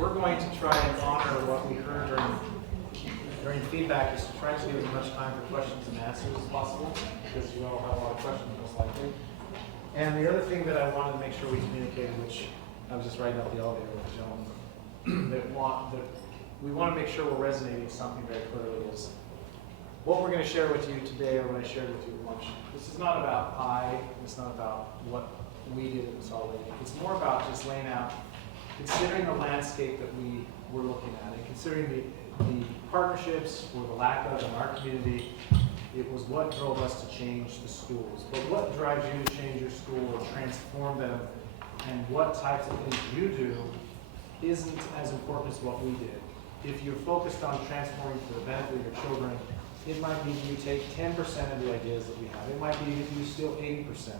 we're going to try and honor what we heard during feedback, is to try to give as much time for questions and answers as possible, because you all have a lot of questions most likely. And the other thing that I wanted to make sure we communicated, which I was just riding up the elevator with the gentleman, that we want to make sure we're resonating something very clearly is what we're going to share with you today, or what I shared with you at lunch. This is not about it's not about what we did in Salt Lake. It's more about just laying out, considering the landscape that we were looking at, and considering the partnerships or the lack of in our community. It was what drove us to change the schools. But what drives you to change your school or transform them, and what types of things you do isn't as important as what we did. If you're focused on transforming for the benefit of your children, it might be you take 10% of the ideas that we have. It might be you steal 80%.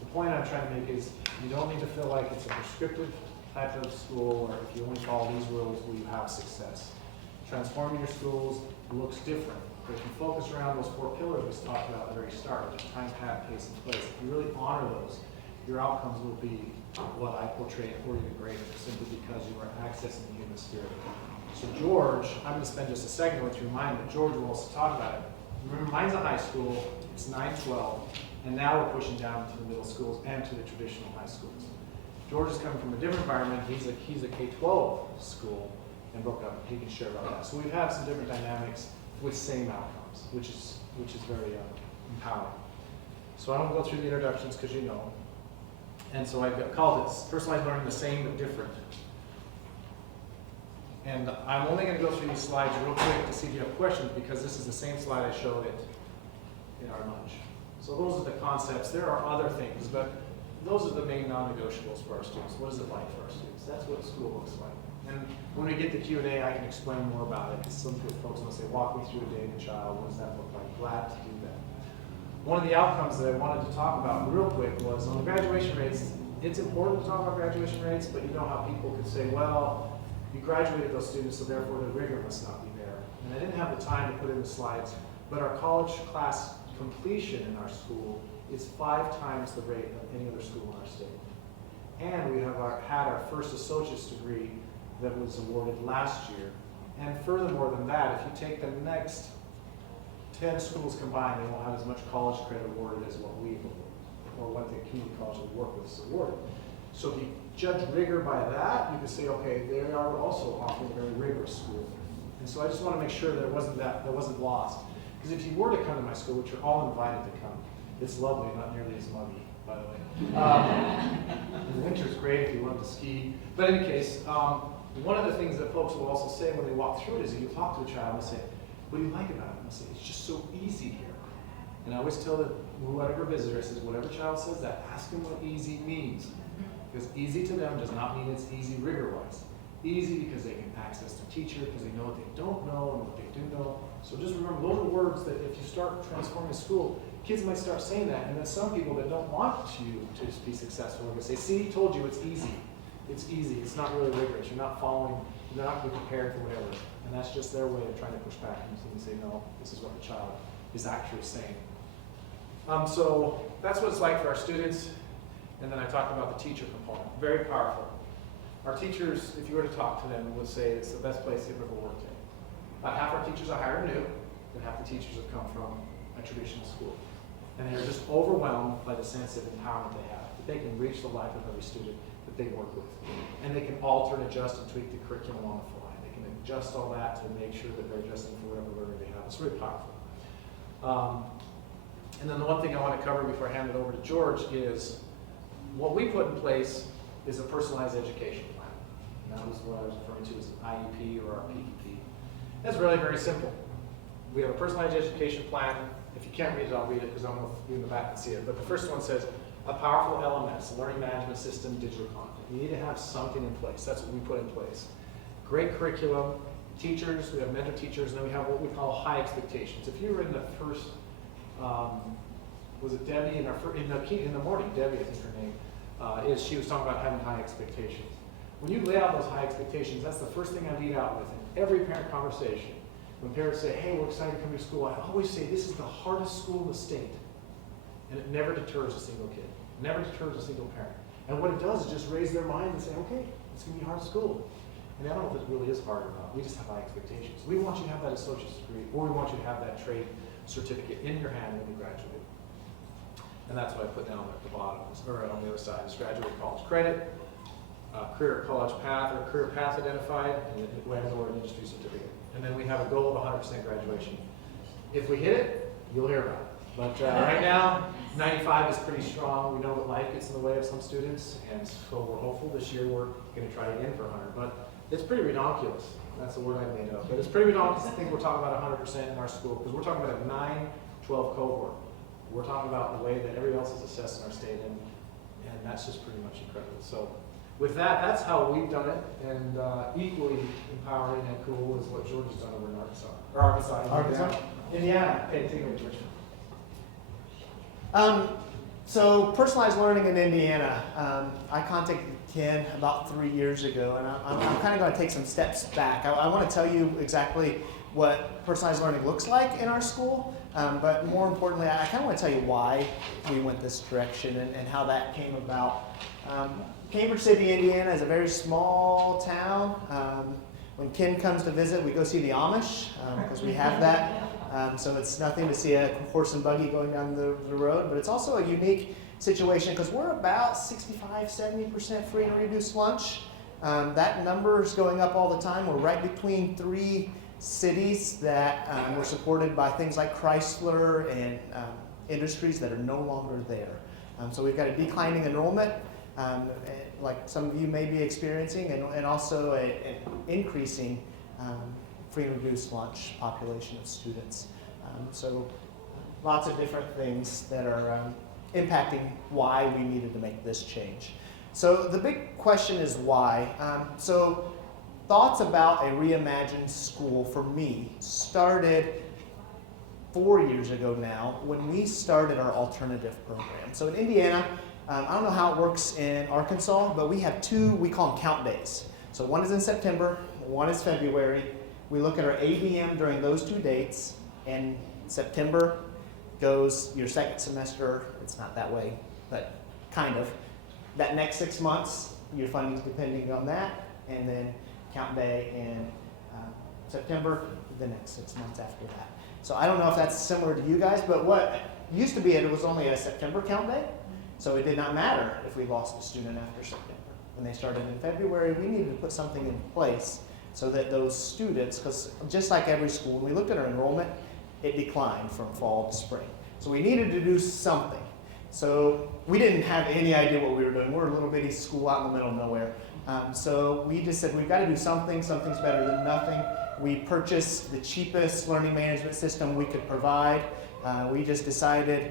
The point I'm trying to make is you don't need to feel like it's a prescriptive type of school, or if you only follow these rules, will you have success. Transforming your schools looks different. But if you focus around those 4 pillars we talked about at the very start, which is time, path, pace, and place, if you really honor those, your outcomes will be what I portrayed, or even greater, simply because you are accessing the human spirit. So George, I'm going to spend just a second with you, remind that George will also talk about it. Remember, mine's a high school, it's 9-12, and now we're pushing down to the middle schools and to the traditional high schools. George is coming from a different environment. He's a K-12 school, and broke up. He can share about that. So we've had some different dynamics with same outcomes, which is very empowering. So I won't go through the introductions because you know. And so I called it Personalized Learning, the Same but Different. And I'm only going to go through these slides real quick to see if you have questions, because this is the same slide I showed it in our lunch. So those are the concepts. There are other things, but those are the main non-negotiables for our students. What is it like for our students? That's what school looks like. And when we get the Q&A, I can explain more about it, because some folks will say, walk me through a day of a child. What does that look like? Glad to do that. One of the outcomes that I wanted to talk about real quick was on the graduation rates. It's important to talk about graduation rates, but you know how people could say, well, you graduated those students, so therefore the rigor must not be there. And I didn't have the time to put in the slides, but our college class completion in our school is 5 times the rate of any other school in our state. And we have had our first associate's degree that was awarded last year. And furthermore than that, if you take the next 10 schools combined, they won't have as much college credit awarded as what we've awarded, or what the community college we work with is awarded. So if you judge rigor by that, you can say, okay, they are also offering a very rigorous school. And so I just want to make sure that that wasn't lost. Because if you were to come to my school, which you're all invited to come, it's lovely, not nearly as muggy, by the way. The winter's great if you love to ski. But in any case, one of the things that folks will also say when they walk through it is, you talk to a child and they say, what do you like about it? And I say, it's just so easy here. And I always tell whatever visitor, I says, whatever child says that, ask them what easy means. Because easy to them does not mean it's easy rigor-wise. Easy because they can access their teacher, because they know what they don't know and what they do know. So just remember, those are words that if you start transforming school, kids might start saying that. And then some people that don't want you to be successful are going to say, see, told you it's easy. It's easy. It's not really rigorous. You're not following, you're not going to be prepared for whatever. And that's just their way of trying to push back and say, no, this is what the child is actually saying. So that's what it's like for our students. And then I talked about the teacher component. Very powerful. Our teachers, if you were to talk to them, would say it's the best place they've ever worked in. About half our teachers I hire new, and half the teachers have come from a traditional school. And they're just overwhelmed by the sense of empowerment they have, that they can reach the life of every student that they work with. And they can alter and adjust and tweak the curriculum on the fly. They can adjust all that to make sure that they're adjusting for whatever learning they have. It's really powerful. And then the one thing I want to cover before I hand it over to George is what we put in place is a personalized education plan. And that was what I was referring to as an IEP or our PEP. That's really very simple. We have a personalized education plan. If you can't read it, I'll read it because I'm going to in the back and see it. But the first one says, a powerful LMS, learning management system, digital content. You need to have something in place. That's what we put in place. Great curriculum, teachers, we have mentor teachers, and then we have what we call high expectations. If you were in the first, was it Debbie in the morning, Debbie I think her name, she was talking about having high expectations. When you lay out those high expectations, that's the first thing I lead out with in every parent conversation. When parents say, hey, we're excited to come to school, I always say this is the hardest school in the state. And it never deters a single kid. Never deters a single parent. And what it does is just raise their mind and say, okay, it's going to be a hard school. And I don't know if it really is hard or not. We just have high expectations. We want you to have that associate's degree, or we want you to have that trade certificate in your hand when you graduate. And that's what I put down at the bottom, or on the other side, is graduate college credit, career college path, or career path identified, and or an industry certificate. And then we have a goal of 100% graduation. If we hit it, you'll hear about it. But right now, 95 is pretty strong. We know that life gets in the way of some students, and so we're hopeful this year we're going to try again for 100. But it's pretty redonkulous. That's the word I made up. But it's pretty redonkulous to think we're talking about 100% in our school, because we're talking about a 9-12 cohort. We're talking about the way that everybody else is assessed in our state, and that's just pretty much incredible. So with that, that's how we've done it, and equally empowering and cool is what George has done over in Arkansas. Or Arkansas. Indiana. Hey, take it away, George. So personalized learning in Indiana, I contacted Ken about 3 years ago, and I'm kind of going to take some steps back. I want to tell you exactly what personalized learning looks like in our school, but more importantly, I kind of want to tell you why we went this direction and how that came about. Cambridge City, Indiana is a very small town. When Ken comes to visit, we go see the Amish, because we have that. So it's nothing to see a horse and buggy going down the road, but it's also a unique situation because we're about 65-70% free and reduced lunch. That number is going up all the time. We're right between 3 cities that were supported by things like Chrysler and industries that are no longer there. So we've got a declining enrollment, like some of you may be experiencing, and also an increasing free and reduced lunch population of students. So lots of different things that are impacting why we needed to make this change. So the big question is why. So thoughts about a reimagined school for me started 4 years ago now when we started our alternative program. So in Indiana, I don't know how it works in Arkansas, but we have 2, we call them count days. So one is in September, one is February. We look at our ABM during those 2 dates, and September goes your second semester. It's not that way, but kind of. That next 6 months, your funding's depending on that, and then count day in September, the next 6 months after that. So I don't know if that's similar to you guys, but what used to be it was only a September count day, so it did not matter if we lost a student after September. When they started in February, we needed to put something in place so that those students, because just like every school, when we looked at our enrollment, it declined from fall to spring. So we needed to do something. So we didn't have any idea what we were doing. We're a little bitty school out in the middle of nowhere. So we just said, we've got to do something. Something's better than nothing. We purchased the cheapest learning management system we could provide. We just decided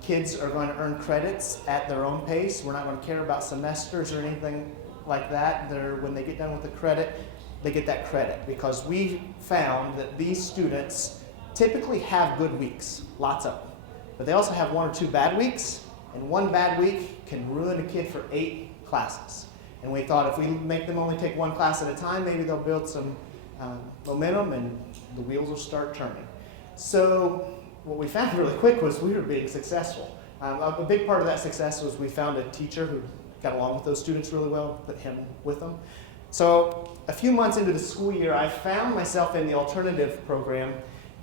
kids are going to earn credits at their own pace. We're not going to care about semesters or anything like that. When they get done with the credit, they get that credit, because we found that these students typically have good weeks, lots of them, but they also have 1 or 2 bad weeks, and 1 bad week can ruin a kid for 8 classes. And we thought if we make them only take 1 class at a time, maybe they'll build some momentum and the wheels will start turning. So what we found really quick was we were being successful. A big part of that success was we found a teacher who got along with those students really well, put him with them. So a few months into the school year, I found myself in the alternative program,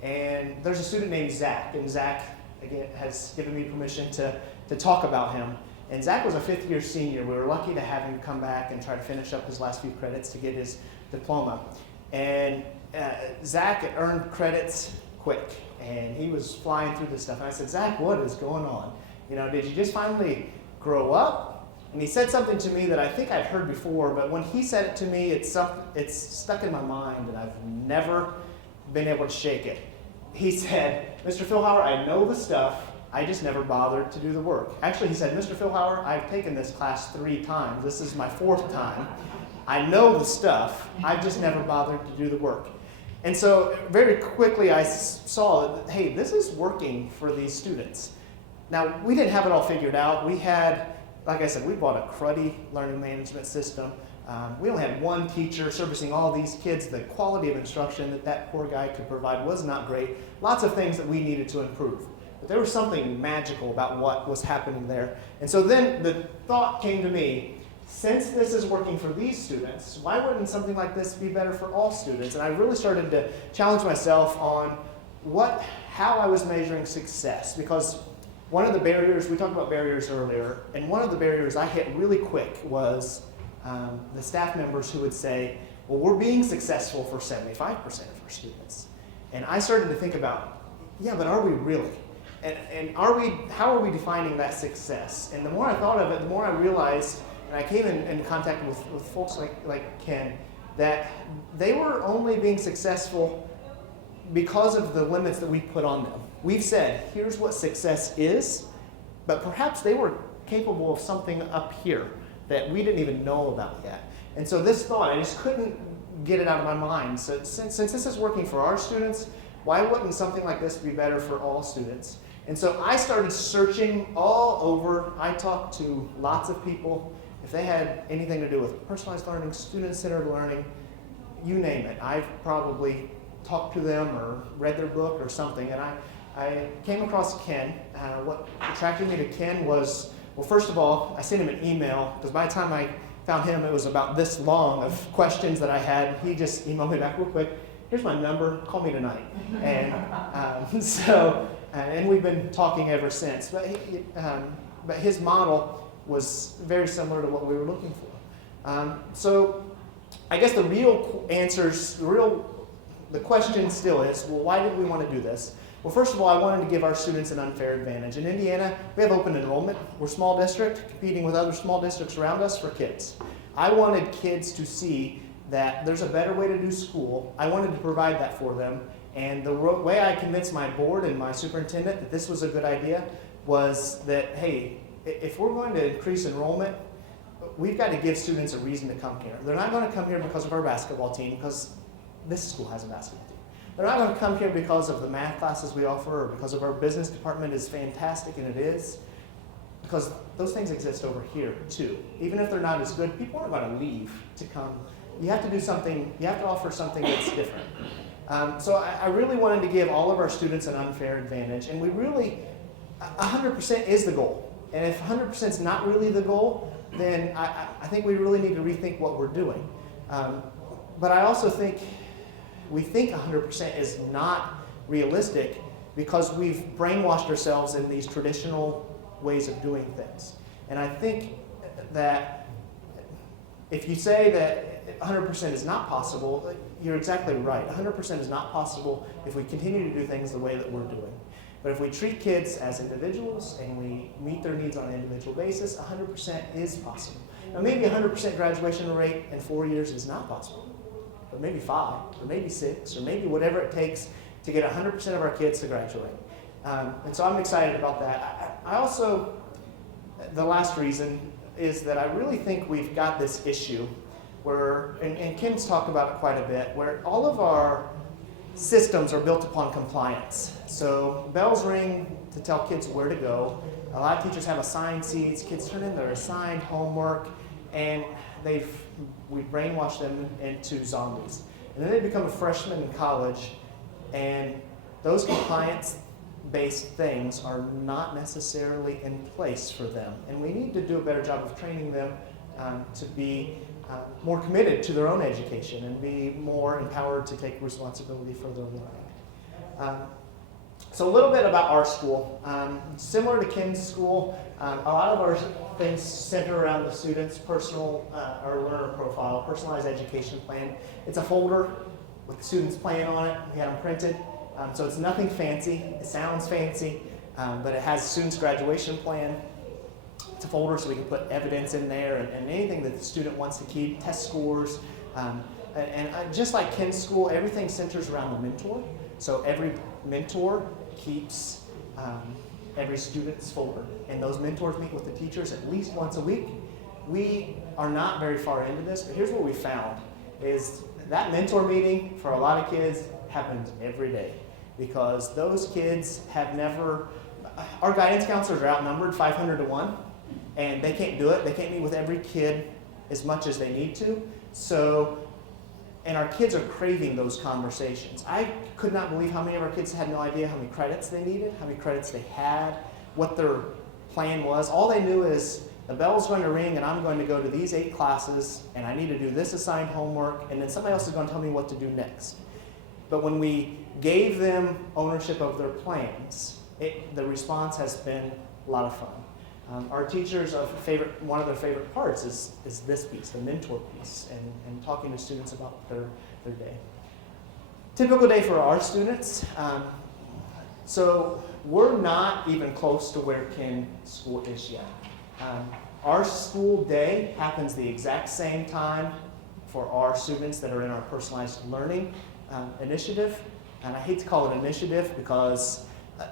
and there's a student named Zach, and Zach, again, has given me permission to talk about him. And Zach was a 5th year senior. We were lucky to have him come back and try to finish up his last few credits to get his diploma. And Zach earned credits quick, and he was flying through this stuff. And I said, Zach, what is going on? You know, did you just finally grow up? And he said something to me that I think I'd heard before, but when he said it to me, it's stuck in my mind, and I've never been able to shake it. He said, Mr. Philhauer, I know the stuff, I just never bothered to do the work. Actually, he said, Mr. Philhauer, I've taken this class 3 times. This is my 4th time. I know the stuff, I've just never bothered to do the work. And so very quickly I saw that, hey, this is working for these students. Now, we didn't have it all figured out. We had, like I said, we bought a cruddy learning management system. We only had 1 teacher servicing all these kids. The quality of instruction that poor guy could provide was not great. Lots of things that we needed to improve. But there was something magical about what was happening there. And so then the thought came to me, since this is working for these students, why wouldn't something like this be better for all students? And I really started to challenge myself on how I was measuring success, because one of the barriers, we talked about barriers earlier, and one of the barriers I hit really quick was the staff members who would say, well, we're being successful for 75% of our students. And I started to think about, yeah, but are we really? And how are we defining that success? And the more I thought of it, the more I realized, and I came in contact with folks like Ken, that they were only being successful because of the limits that we put on them. We've said, here's what success is, but perhaps they were capable of something up here that we didn't even know about yet. And so this thought, I just couldn't get it out of my mind. So since this is working for our students, why wouldn't something like this be better for all students? And so I started searching all over. I talked to lots of people. If they had anything to do with personalized learning, student-centered learning, you name it, I've probably talked to them or read their book or something. And I came across Ken. What attracted me to Ken was, well, first of all, I sent him an email, because by the time I found him, it was about this long of questions that I had. He just emailed me back real quick. Here's my number, call me tonight. And and we've been talking ever since. But his model was very similar to what we were looking for. So I guess the real answers, the question still is, well, why did we want to do this? Well, first of all, I wanted to give our students an unfair advantage. In Indiana, we have open enrollment. We're a small district competing with other small districts around us for kids. I wanted kids to see that there's a better way to do school. I wanted to provide that for them. And the way I convinced my board and my superintendent that this was a good idea was that, hey, if we're going to increase enrollment, we've got to give students a reason to come here. They're not going to come here because of our basketball team, because this school has a basketball team. They're not going to come here because of the math classes we offer or because of our business department is fantastic, and it is, because those things exist over here too. Even if they're not as good, people aren't going to leave to come. You have to do something, you have to offer something that's different. So I really wanted to give all of our students an unfair advantage, and we really, 100% is the goal. And if 100% is not really the goal, then I think we really need to rethink what we're doing. But I also think we think 100% is not realistic because we've brainwashed ourselves in these traditional ways of doing things. And I think that if you say that 100% is not possible, you're exactly right. 100% is not possible if we continue to do things the way that we're doing. But if we treat kids as individuals and we meet their needs on an individual basis, 100% is possible. Now maybe 100% graduation rate in 4 years is not possible, but maybe 5, or maybe 6, or maybe whatever it takes to get 100% of our kids to graduate. And so I'm excited about that. I also, the last reason is that I really think we've got this issue where, and Ken's talked about it quite a bit, where all of our systems are built upon compliance. So bells ring to tell kids where to go. A lot of teachers have assigned seats. Kids turn in their assigned homework, and we brainwash them into zombies. And then they become a freshman in college, and those compliance-based things are not necessarily in place for them. And we need to do a better job of training them to be more committed to their own education and be more empowered to take responsibility for their learning. So a little bit about our school. Similar to Ken's school, a lot of our things center around the student's personal or learner profile, personalized education plan. It's a folder with the student's plan on it. We had them printed. So it's nothing fancy. It sounds fancy, but it has student's graduation plan. It's a folder so we can put evidence in there and anything that the student wants to keep, test scores. And just like Ken's school, everything centers around the mentor. So every mentor keeps every student's folder, and those mentors meet with the teachers at least once a week. We are not very far into this, but here's what we found, is that mentor meeting for a lot of kids happens every day, because those kids have never, our guidance counselors are outnumbered 500 to 1, and they can't do it. They can't meet with every kid as much as they need to. So, and our kids are craving those conversations. I could not believe how many of our kids had no idea how many credits they needed, how many credits they had, what their plan was. All they knew is the bell's going to ring and I'm going to go to these 8 classes and I need to do this assigned homework, and then somebody else is going to tell me what to do next. But when we gave them ownership of their plans, the response has been a lot of fun. Our teachers, one of their favorite parts is this piece, the mentor piece, and talking to students about their day. Typical day for our students. So we're not even close to where Ken School is yet. Our school day happens the exact same time for our students that are in our personalized learning initiative. And I hate to call it initiative because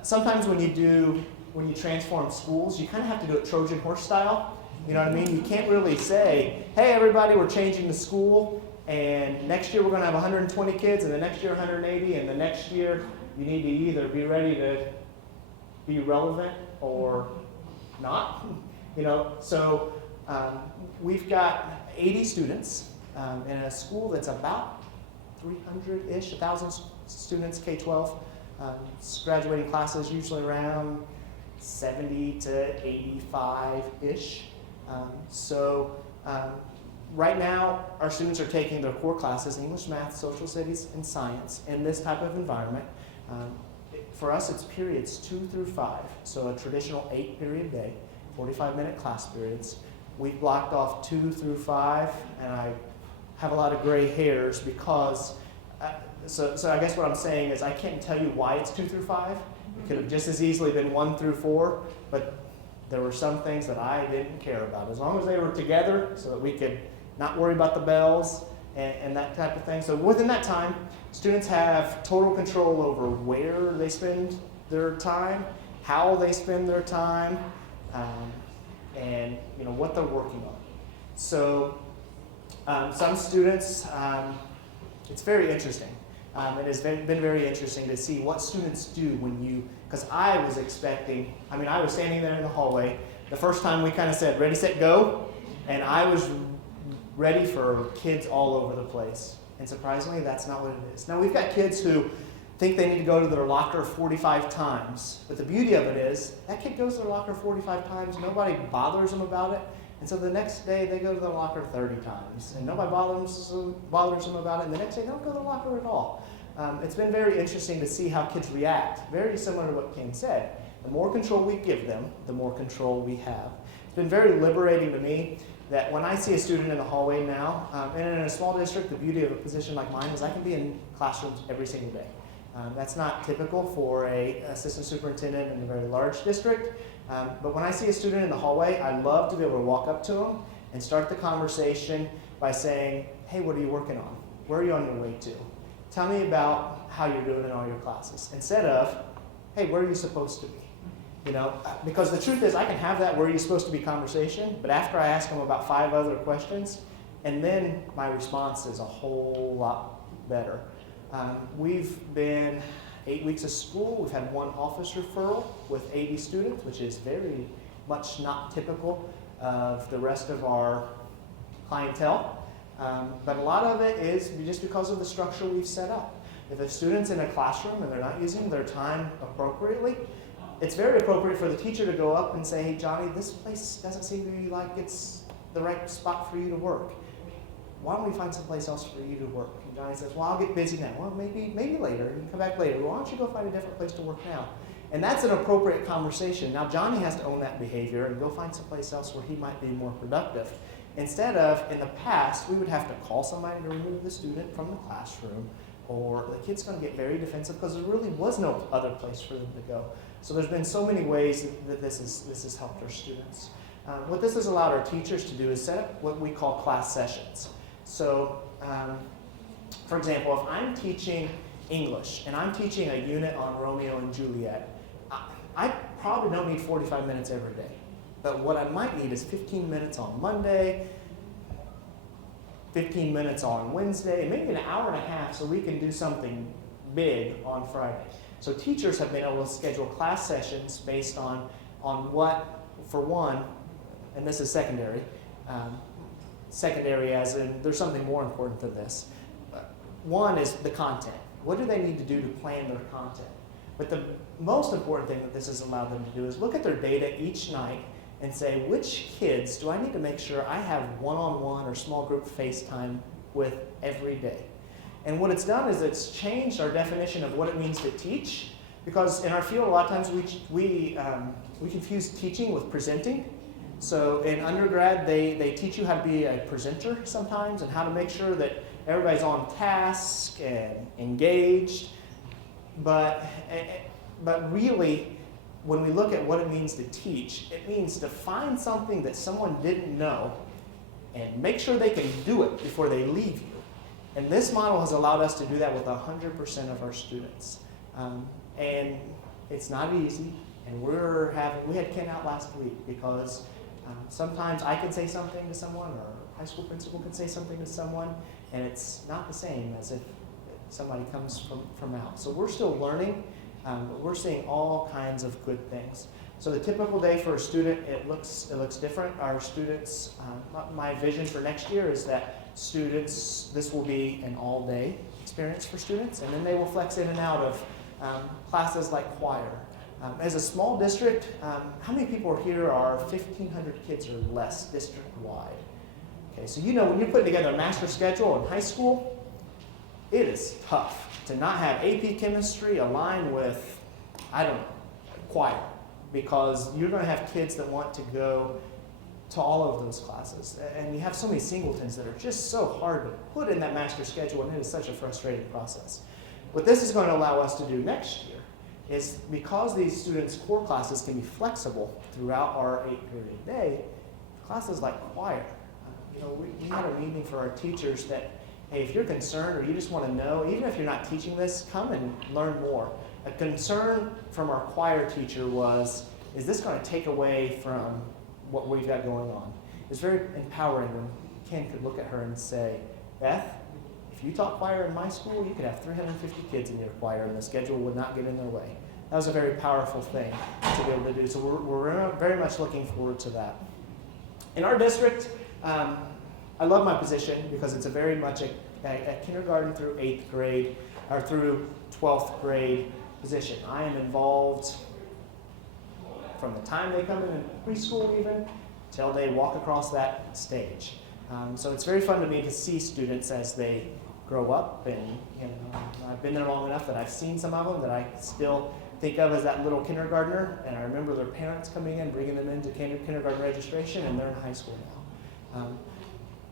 sometimes when you transform schools, you kind of have to do it Trojan horse style. You know what I mean? You can't really say, hey, everybody, we're changing the school, and next year we're going to have 120 kids, and the next year 180, and the next year you need to either be ready to be relevant or not. So we've got 80 students in a school that's about 300-ish, 1,000 students, K-12. Graduating classes usually around 70 to 85-ish. Right now, our students are taking their core classes, English, math, social studies, and science, in this type of environment. For us, it's periods 2 through 5, so a traditional 8-period day, 45-minute class periods. We've blocked off 2 through 5, and I have a lot of gray hairs because, so I guess what I'm saying is I can't tell you why it's 2 through 5. It could have just as easily been 1 through 4, but there were some things that I didn't care about. As long as they were together so that we could not worry about the bells and that type of thing. So within that time, students have total control over where they spend their time, how they spend their time, and what they're working on. So some students, it's very interesting. It has been very interesting to see what students do because I was expecting, I was standing there in the hallway. The first time we kind of said, ready, set, go. And I was ready for kids all over the place. And surprisingly, that's not what it is. Now, we've got kids who think they need to go to their locker 45 times. But the beauty of it is, that kid goes to their locker 45 times, nobody bothers them about it. And so the next day, they go to their locker 30 times. And nobody bothers them about it. And the next day, they don't go to the locker at all. It's been very interesting to see how kids react, very similar to what Ken said. The more control we give them, the more control we have. It's been very liberating to me that when I see a student in the hallway now, and in a small district, the beauty of a position like mine is I can be in classrooms every single day. That's not typical for an assistant superintendent in a very large district. But when I see a student in the hallway, I love to be able to walk up to them and start the conversation by saying, hey, what are you working on? Where are you on your way to? Tell me about how you're doing in all your classes. Instead of, hey, where are you supposed to be? Because the truth is I can have that where are you supposed to be conversation, but after I ask them about 5 other questions, and then my response is a whole lot better. We've been 8 weeks of school. We've had 1 office referral with 80 students, which is very much not typical of the rest of our clientele. But a lot of it is just because of the structure we've set up. If a student's in a classroom and they're not using their time appropriately, it's very appropriate for the teacher to go up and say, hey, Johnny, this place doesn't seem to be like it's the right spot for you to work. Why don't we find someplace else for you to work? And Johnny says, well, I'll get busy now. Well, maybe later. You can come back later. Well, why don't you go find a different place to work now? And that's an appropriate conversation. Now, Johnny has to own that behavior and go find someplace else where he might be more productive. Instead of, in the past, we would have to call somebody to remove the student from the classroom, or the kid's going to get very defensive because there really was no other place for them to go. So there's been so many ways that this has helped our students. What this has allowed our teachers to do is set up what we call class sessions. So, for example, if I'm teaching English and I'm teaching a unit on Romeo and Juliet, I probably don't need 45 minutes every day. But what I might need is 15 minutes on Monday, 15 minutes on Wednesday, maybe an hour and a half so we can do something big on Friday. So teachers have been able to schedule class sessions based on what, for one, and this is secondary, secondary as in there's something more important than this. One is the content. What do they need to do to plan their content? But the most important thing that this has allowed them to do is look at their data each night and say, which kids do I need to make sure I have one-on-one or small group FaceTime with every day? And what it's done is it's changed our definition of what it means to teach, because in our field a lot of times we confuse teaching with presenting. So in undergrad they teach you how to be a presenter sometimes and how to make sure that everybody's on task and engaged. But really, when we look at what it means to teach, it means to find something that someone didn't know and make sure they can do it before they leave you. And this model has allowed us to do that with 100% of our students. And it's not easy. And we had Ken out last week because sometimes I can say something to someone, or a high school principal can say something to someone, and it's not the same as if somebody comes from out. So we're still learning, but we're seeing all kinds of good things. So the typical day for a student, it looks different. Our students, my vision for next year is that students, this will be an all-day experience for students, and then they will flex in and out of classes like choir. As a small district, how many people here are 1,500 kids or less district-wide? Okay, so when you're putting together a master schedule in high school, it is tough to not have AP chemistry align with, choir, because you're going to have kids that want to go to all of those classes. And you have so many singletons that are just so hard to put in that master schedule, and it is such a frustrating process. What this is going to allow us to do next year is, because these students' core classes can be flexible throughout our 8-period day, classes like choir. We had a meeting for our teachers that, hey, if you're concerned or you just want to know, even if you're not teaching this, come and learn more. A concern from our choir teacher was, is this going to take away from what we've got going on? It's very empowering when Ken could look at her and say, Beth, if you taught choir in my school, you could have 350 kids in your choir and the schedule would not get in their way. That was a very powerful thing to be able to do. So we're very much looking forward to that. In our district, I love my position because it's a very much a kindergarten through 8th grade or through 12th grade position. I am involved from the time they come in preschool even till they walk across that stage. So it's very fun to me to see students as they grow up, and I've been there long enough that I've seen some of them that I still think of as that little kindergartner, and I remember their parents coming in, bringing them into kindergarten registration, and they're in high school now.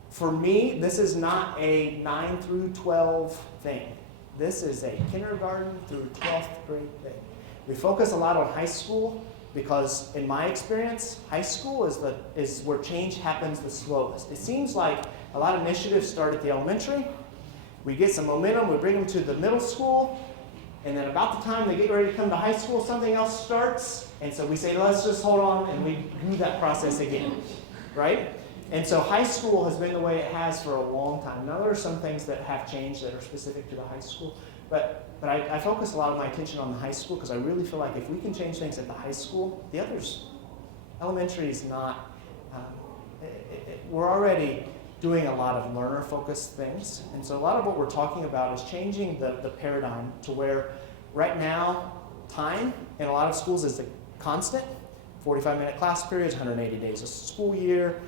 For me, this is not a 9 through 12 thing. This is a kindergarten through 12th grade thing. We focus a lot on high school because, in my experience, high school is where change happens the slowest. It seems like a lot of initiatives start at the elementary. We get some momentum, we bring them to the middle school, and then about the time they get ready to come to high school, something else starts, and so we say, let's just hold on, and we do that process again, right? And so high school has been the way it has for a long time. Now there are some things that have changed that are specific to the high school, but I focus a lot of my attention on the high school because I really feel like if we can change things at the high school, the others, elementary is not, we're already doing a lot of learner-focused things. And so a lot of what we're talking about is changing the paradigm to where right now, time in a lot of schools is the constant, 45-minute class periods, 180 days a school year.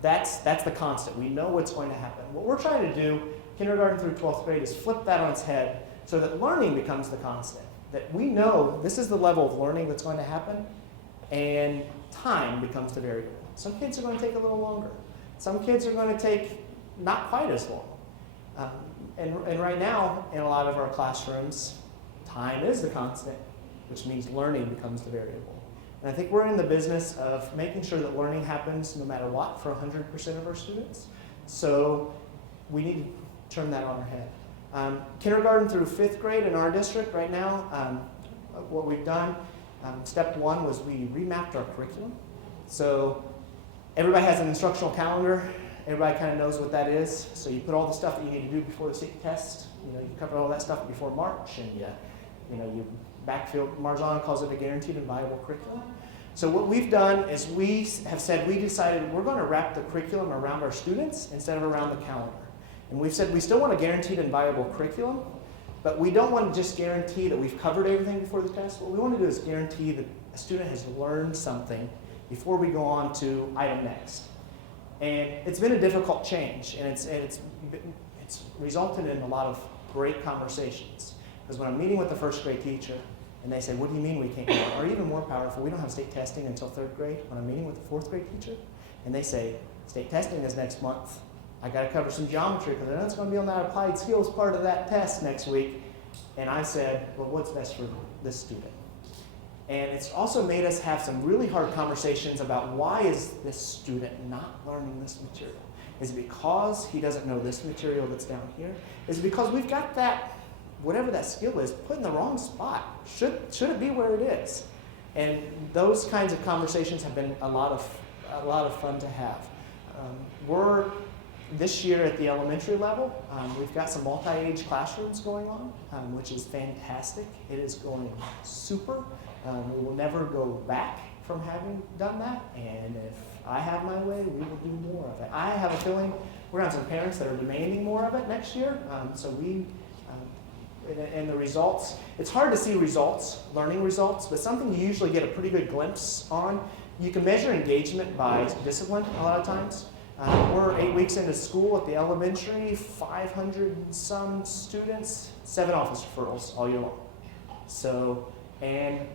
That's the constant. We know what's going to happen. What we're trying to do, kindergarten through 12th grade, is flip that on its head so that learning becomes the constant. That we know this is the level of learning that's going to happen, and time becomes the variable. Some kids are going to take a little longer. Some kids are going to take not quite as long. And right now, in a lot of our classrooms, time is the constant, which means learning becomes the variable. And I think we're in the business of making sure that learning happens no matter what for 100% of our students. So we need to turn that on our head. Kindergarten through 5th grade in our district right now, what we've done, step one was we remapped our curriculum. So everybody has an instructional calendar. Everybody kind of knows what that is. So you put all the stuff that you need to do before the state test. You cover all that stuff before March, and you backfill. Marzano calls it a guaranteed and viable curriculum. So what we've done is we have said we decided we're going to wrap the curriculum around our students instead of around the calendar. And we've said we still want a guaranteed and viable curriculum, but we don't want to just guarantee that we've covered everything before the test. What we want to do is guarantee that a student has learned something before we go on to item next. And it's been a difficult change, and it's resulted in a lot of great conversations. Because when I'm meeting with the first grade teacher, and they say, what do you mean we can't go? Or even more powerful, we don't have state testing until third grade. When I'm meeting with the fourth grade teacher, and they say, state testing is next month. I got to cover some geometry because I know it's going to be on that applied skills part of that test next week. And I said, well, what's best for this student? And it's also made us have some really hard conversations about why is this student not learning this material? Is it because he doesn't know this material that's down here? Is it because we've got that, whatever that skill is, put in the wrong spot? Should it be where it is? And those kinds of conversations have been a lot of fun to have. We're this year at the elementary level, we've got some multi-age classrooms going on, which is fantastic. It is going super. We will never go back from having done that, and if I have my way, we will do more of it. I have a feeling we're going to have some parents that are demanding more of it next year, and the results, it's hard to see results, learning results, but something you usually get a pretty good glimpse on. You can measure engagement by discipline a lot of times. We're 8 weeks into school at the elementary, 500 and some students, 7 office referrals all year long. So, and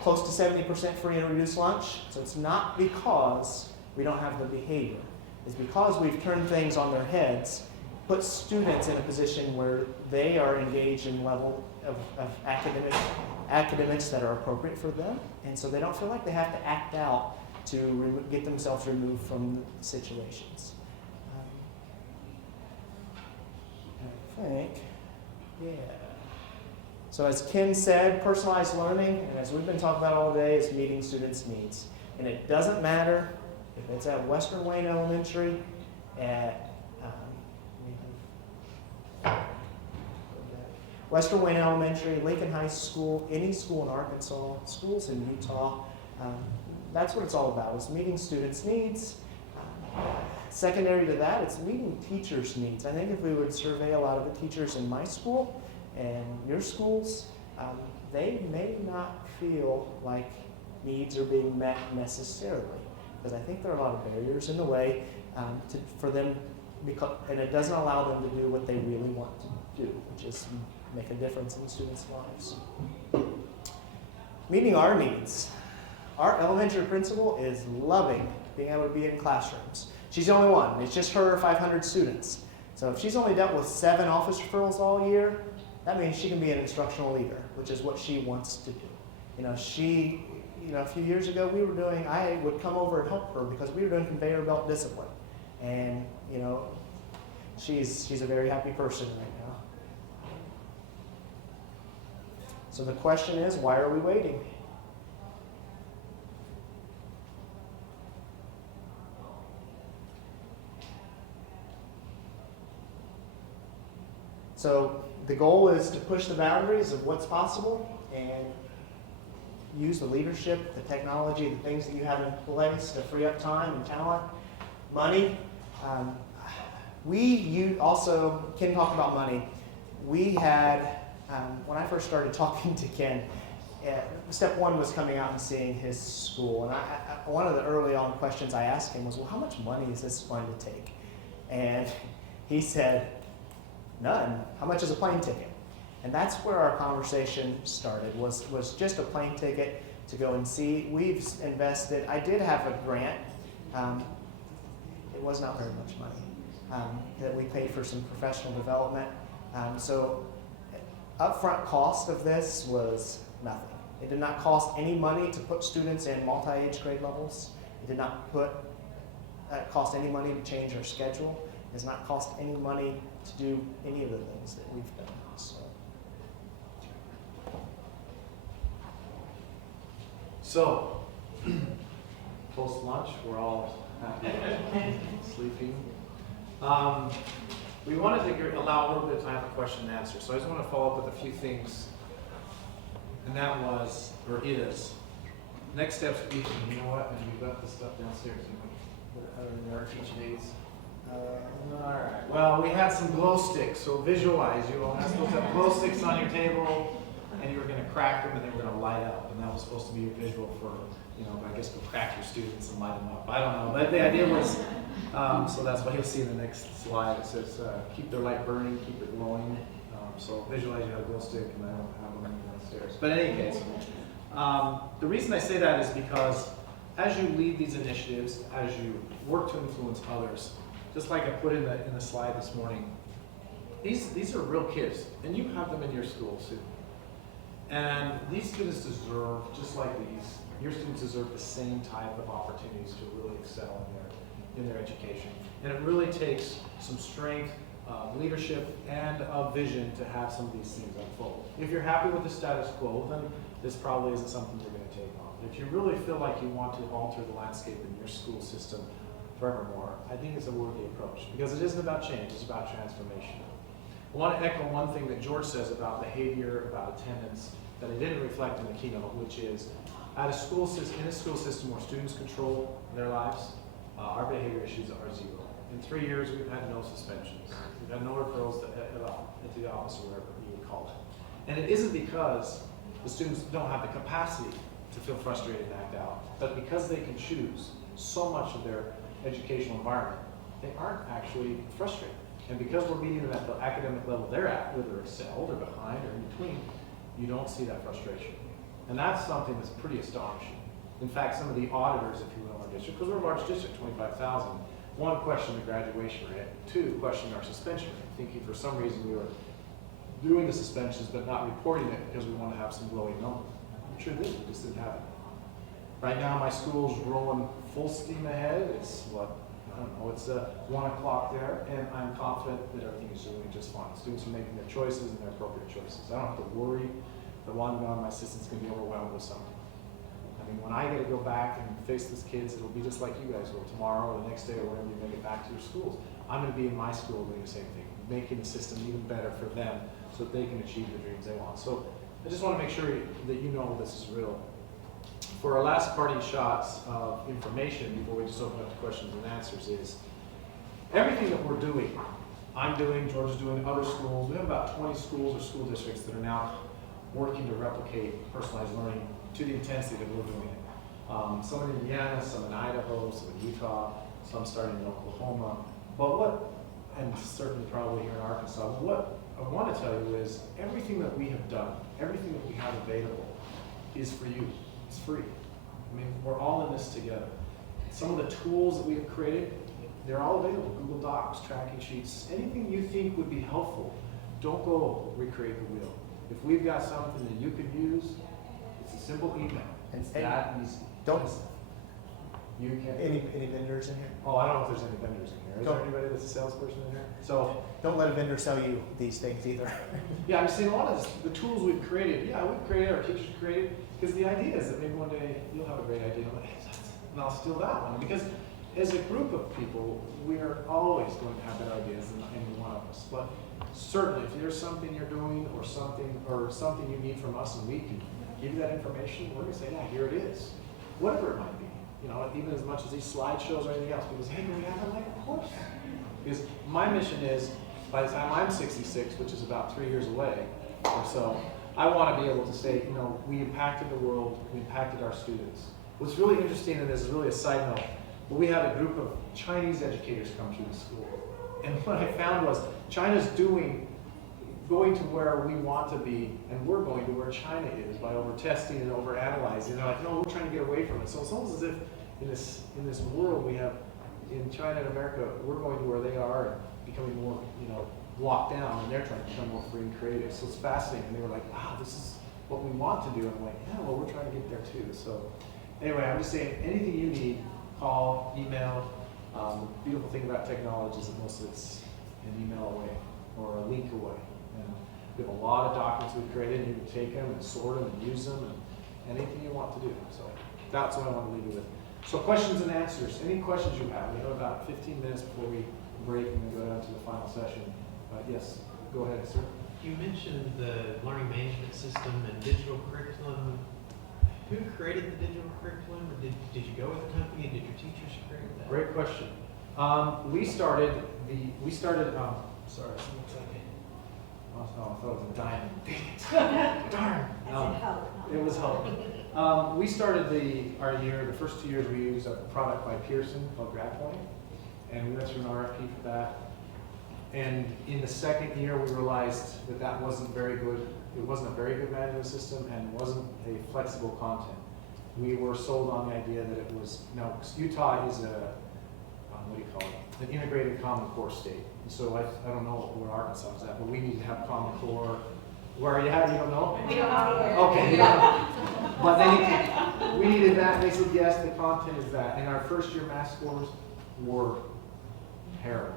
close to 70% free and reduced lunch. So it's not because we don't have the behavior. It's because we've turned things on their heads, put students in a position where they are engaged in level of academics that are appropriate for them. And so they don't feel like they have to act out to get themselves removed from the situations. I think, yeah. So as Ken said, personalized learning, and as we've been talking about all day, is meeting students' needs. And it doesn't matter if it's at Western Wayne Elementary, at Western Wayne Elementary, Lincoln High School, any school in Arkansas, schools in Utah. That's what it's all about, is meeting students' needs. Secondary to that, it's meeting teachers' needs. I think if we would survey a lot of the teachers in my school and your schools, they may not feel like needs are being met necessarily, because I think there are a lot of barriers in the way for them, and it doesn't allow them to do what they really want to do, which is make a difference in students' lives. Meeting our needs. Our elementary principal is loving being able to be in classrooms. She's the only one. It's just her 500 students. So if she's only dealt with 7 office referrals all year, that means she can be an instructional leader, which is what she wants to do. A few years ago I would come over and help her because we were doing conveyor belt discipline. And, she's a very happy person right now. So the question is, why are we waiting? So the goal is to push the boundaries of what's possible and use the leadership, the technology, the things that you have in place to free up time and talent, money. Ken talked about money. We had, when I first started talking to Ken, step 1 was coming out and seeing his school. And one of the early on questions I asked him was, well, how much money is this going to take? And he said, none. How much is a plane ticket? And that's where our conversation started, was just a plane ticket to go and see. We've invested, I did have a grant. It was not very much money that we paid for some professional development. So upfront cost of this was nothing. It did not cost any money to put students in multi-age grade levels. It did not cost any money to change our schedule. It does not cost any money to do any of the things that we've done. So, post lunch, we're all happy, sleeping. We wanted to allow a little bit of time for question and answer. So I just want to follow up with a few things. And that was, or is, next steps. You know what? And you've got the stuff downstairs. You can put it out in our teaching aids. All right. Well, we had some glow sticks, so visualize. You all have to have glow sticks on your table. and you were going to crack them and they were going to light up, and that was supposed to be your visual for, I guess to crack your students and light them up. I don't know, but the idea was, so that's what you'll see in the next slide. It says, keep their light burning, keep it glowing. So visualize you have a glow stick, and I don't have one downstairs. But in any case, the reason I say that is because as you lead these initiatives, as you work to influence others, just like I put in the slide this morning, these are real kids, and you have them in your school too. And these students deserve, just like your students deserve the same type of opportunities to really excel in their education. And it really takes some strength, leadership, and a vision to have some of these things unfold. If you're happy with the status quo, then this probably isn't something you're going to take on. If you really feel like you want to alter the landscape in your school system forevermore, I think it's a worthy approach, because it isn't about change, it's about transformation. I want to echo one thing that George says about behavior, about attendance, that I didn't reflect in the keynote, which is in a school system where students control their lives, our behavior issues are zero. In 3 years, we've had no suspensions. We've had no referrals to the office or whatever you would call it. And it isn't because the students don't have the capacity to feel frustrated and act out, but because they can choose so much of their educational environment, they aren't actually frustrated. And because we're meeting them at the academic level they're at, whether they're excelled or behind or in between, you don't see that frustration. And that's something that's pretty astonishing. In fact, some of the auditors, if you will, in our district, because we're a large district, 25,000, one, questioned the graduation rate, two, questioned our suspension rate, thinking for some reason we were doing the suspensions but not reporting it because we want to have some glowing numbers. We sure did, we just didn't have it. Right now, my school's rolling full steam ahead. It's it's 1 o'clock there, and I'm confident that everything is doing just fine. Students are making their choices and their appropriate choices. I don't have to worry that while I'm gone, my assistant's going to be overwhelmed with something. I mean, when I get to go back and face these kids, it'll be just like you guys will tomorrow or the next day or whenever you make it back to your schools. I'm going to be in my school doing the same thing, making the system even better for them so that they can achieve the dreams they want. So I just want to make sure that you know this is real. For our last parting shots of information before we just open up to questions and answers is everything that we're doing, I'm doing, George is doing, other schools, we have about 20 schools or school districts that are now working to replicate personalized learning to the intensity that we're doing it. Some in Indiana, some in Idaho, some in Utah, some starting in Oklahoma. But and certainly probably here in Arkansas, what I want to tell you is everything that we have done, everything that we have available is for you. It's free. I mean, we're all in this together. Some of the tools that we have created, they're all available. Google Docs, tracking sheets, anything you think would be helpful, don't go recreate the wheel. If we've got something that you could use, it's a simple email. It's that easy. You can. Any vendors in here? Oh, I don't know if there's any vendors in here. Is there anybody that's a salesperson in here? So don't let a vendor sell you these things either. yeah, I'm saying a lot of the tools we've created, we've created, our teachers created, because the idea is that maybe one day you'll have a great idea, and I'll steal that one. Because as a group of people, we're always going to have better ideas than any one of us. But certainly, if there's something you're doing or something you need from us, and we can give you that information, we're going to say, yeah, here it is, whatever it might be. Even as much as these slideshows or anything else, people say, hey, do we have them? Like, of course. Because my mission is, by the time I'm 66, which is about 3 years away or so, I want to be able to say, we impacted the world, we impacted our students. What's really interesting, and this is really a side note, but we had a group of Chinese educators come through the school. And what I found was China's going to where we want to be, and we're going to where China is by over-testing and over-analyzing. They're like, no, we're trying to get away from it. So it's almost as if in this world we have, in China and America, we're going to where they are and becoming more, locked down, and they're trying to become more free and creative. So it's fascinating. And they were like, wow, this is what we want to do. And I'm like, yeah, well, we're trying to get there too. So anyway, I'm just saying, anything you need, call, email. The beautiful thing about technology is that most of it's an email away or a link away. And we have a lot of documents we've created, and you can take them and sort them and use them and anything you want to do. So that's what I want to leave you with. So questions and answers. Any questions you have? We have about 15 minutes before we break and then go down to the final session. Yes, go ahead, sir. You mentioned the learning management system and digital curriculum. Who created the digital curriculum? Or did you go with a company? Did your teachers create that? Great question. We started, sorry, one second. Oh, I thought it was a diamond. Dang it. Darn. It was hope. We started the first 2 years we used a product by Pearson called GradPoint, and we went through an RFP for that. And in the second year, we realized that that wasn't very good. It wasn't a very good management system and wasn't a flexible content. We were sold on the idea that it was, now Utah is a, what do you call it, an integrated Common Core state. And so I don't know where Arkansas is at, but we need to have Common Core. Where are you at? You don't know? We don't know. Okay, you don't know. But we needed that. They said, yes, the content is that. And our first year math scores were terrible.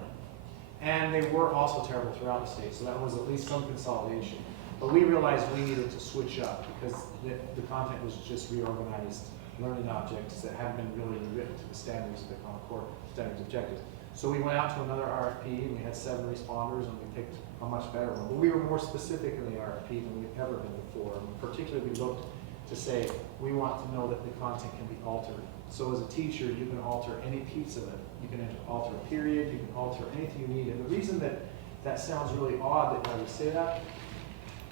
And they were also terrible throughout the state. So that was at least some consolidation. But we realized we needed to switch up because the content was just reorganized learning objects that hadn't been really written to the standards of the Common Core standards objectives. So we went out to another RFP and we had 7 responders and we picked a much better one. But we were more specific in the RFP than we've ever been before. And particularly we looked to say, we want to know that the content can be altered. So as a teacher, you can alter any piece of it. You can alter a period, you can alter anything you need. And the reason that that sounds really odd that I would say that,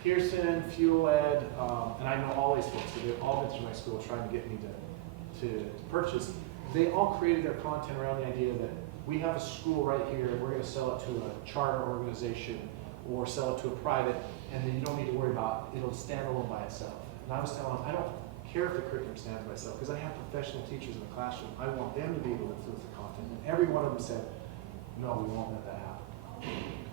Pearson, Fuel Ed, and I know all these folks, they've all been through my school trying to get me to purchase. They all created their content around the idea that we have a school right here, and we're going to sell it to a charter organization or sell it to a private, and then you don't need to worry about it. It'll stand alone by itself. And I was telling them, I don't care if the curriculum stands by itself, because I have professional teachers in the classroom. I want them to be able to influence the content. And every one of them said, no, we won't let that happen.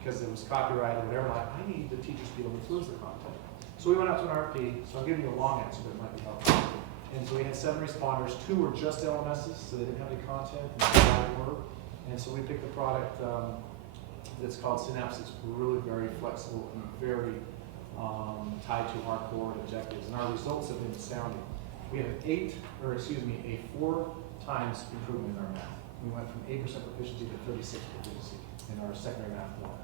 Because it was copyrighted or whatever. Like, I need the teachers to be able to influence the content. So we went out to an RFP. So I'm giving you a long answer, but it might be helpful. And so we had 7 responders. 2 were just LMSs, so they didn't have any content. And so we picked a product that's called Synapse. It's really very flexible and very tied to our core objectives. And our results have been astounding. We have a 4 times improvement in our math. We went from 8% proficiency to 36% proficiency in our secondary math one.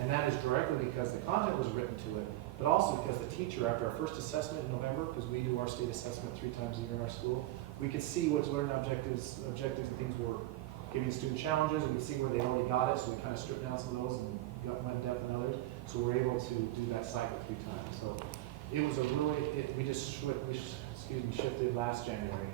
And that is directly because the content was written to it, but also because the teacher, after our first assessment in November, because we do our state assessment 3 times a year in our school, we could see which learning objectives and things were giving student challenges, and we could see where they already got it, so we kind of stripped down some of those and went in depth in others. So we're able to do that cycle 3 times. So it was a really, we shifted last January,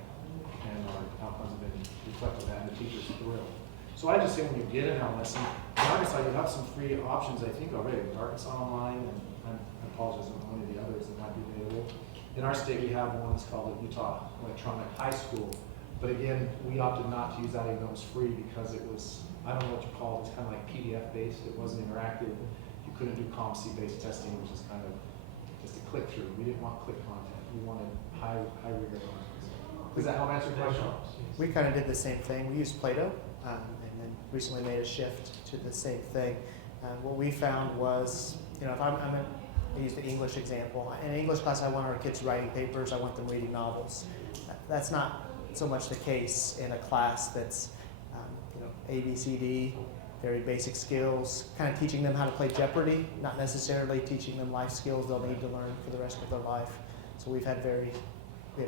and our outcomes have been reflected that, and the teachers are thrilled. So I just say when you get an LMS, in Arkansas you have some free options I think already with Arkansas Online, and I apologize, I don't know any of the others that might be available. In our state we have one that's called the Utah Electronic High School, but again, we opted not to use that even though it was free because it was, I don't know what you call it, it's kind of like PDF based, it wasn't interactive. You couldn't do COMC based testing, which is kind of just a click through. We didn't want click content, we wanted high rigor content. Does that help answer your question? We kind of did the same thing. We used Play-Doh, and then recently made a shift to the same thing. What we found was, if I use the English example. In English class, I want our kids writing papers. I want them reading novels. That's not so much the case in a class that's, A, B, C, D, very basic skills, kind of teaching them how to play Jeopardy, not necessarily teaching them life skills they'll need to learn for the rest of their life. So we had the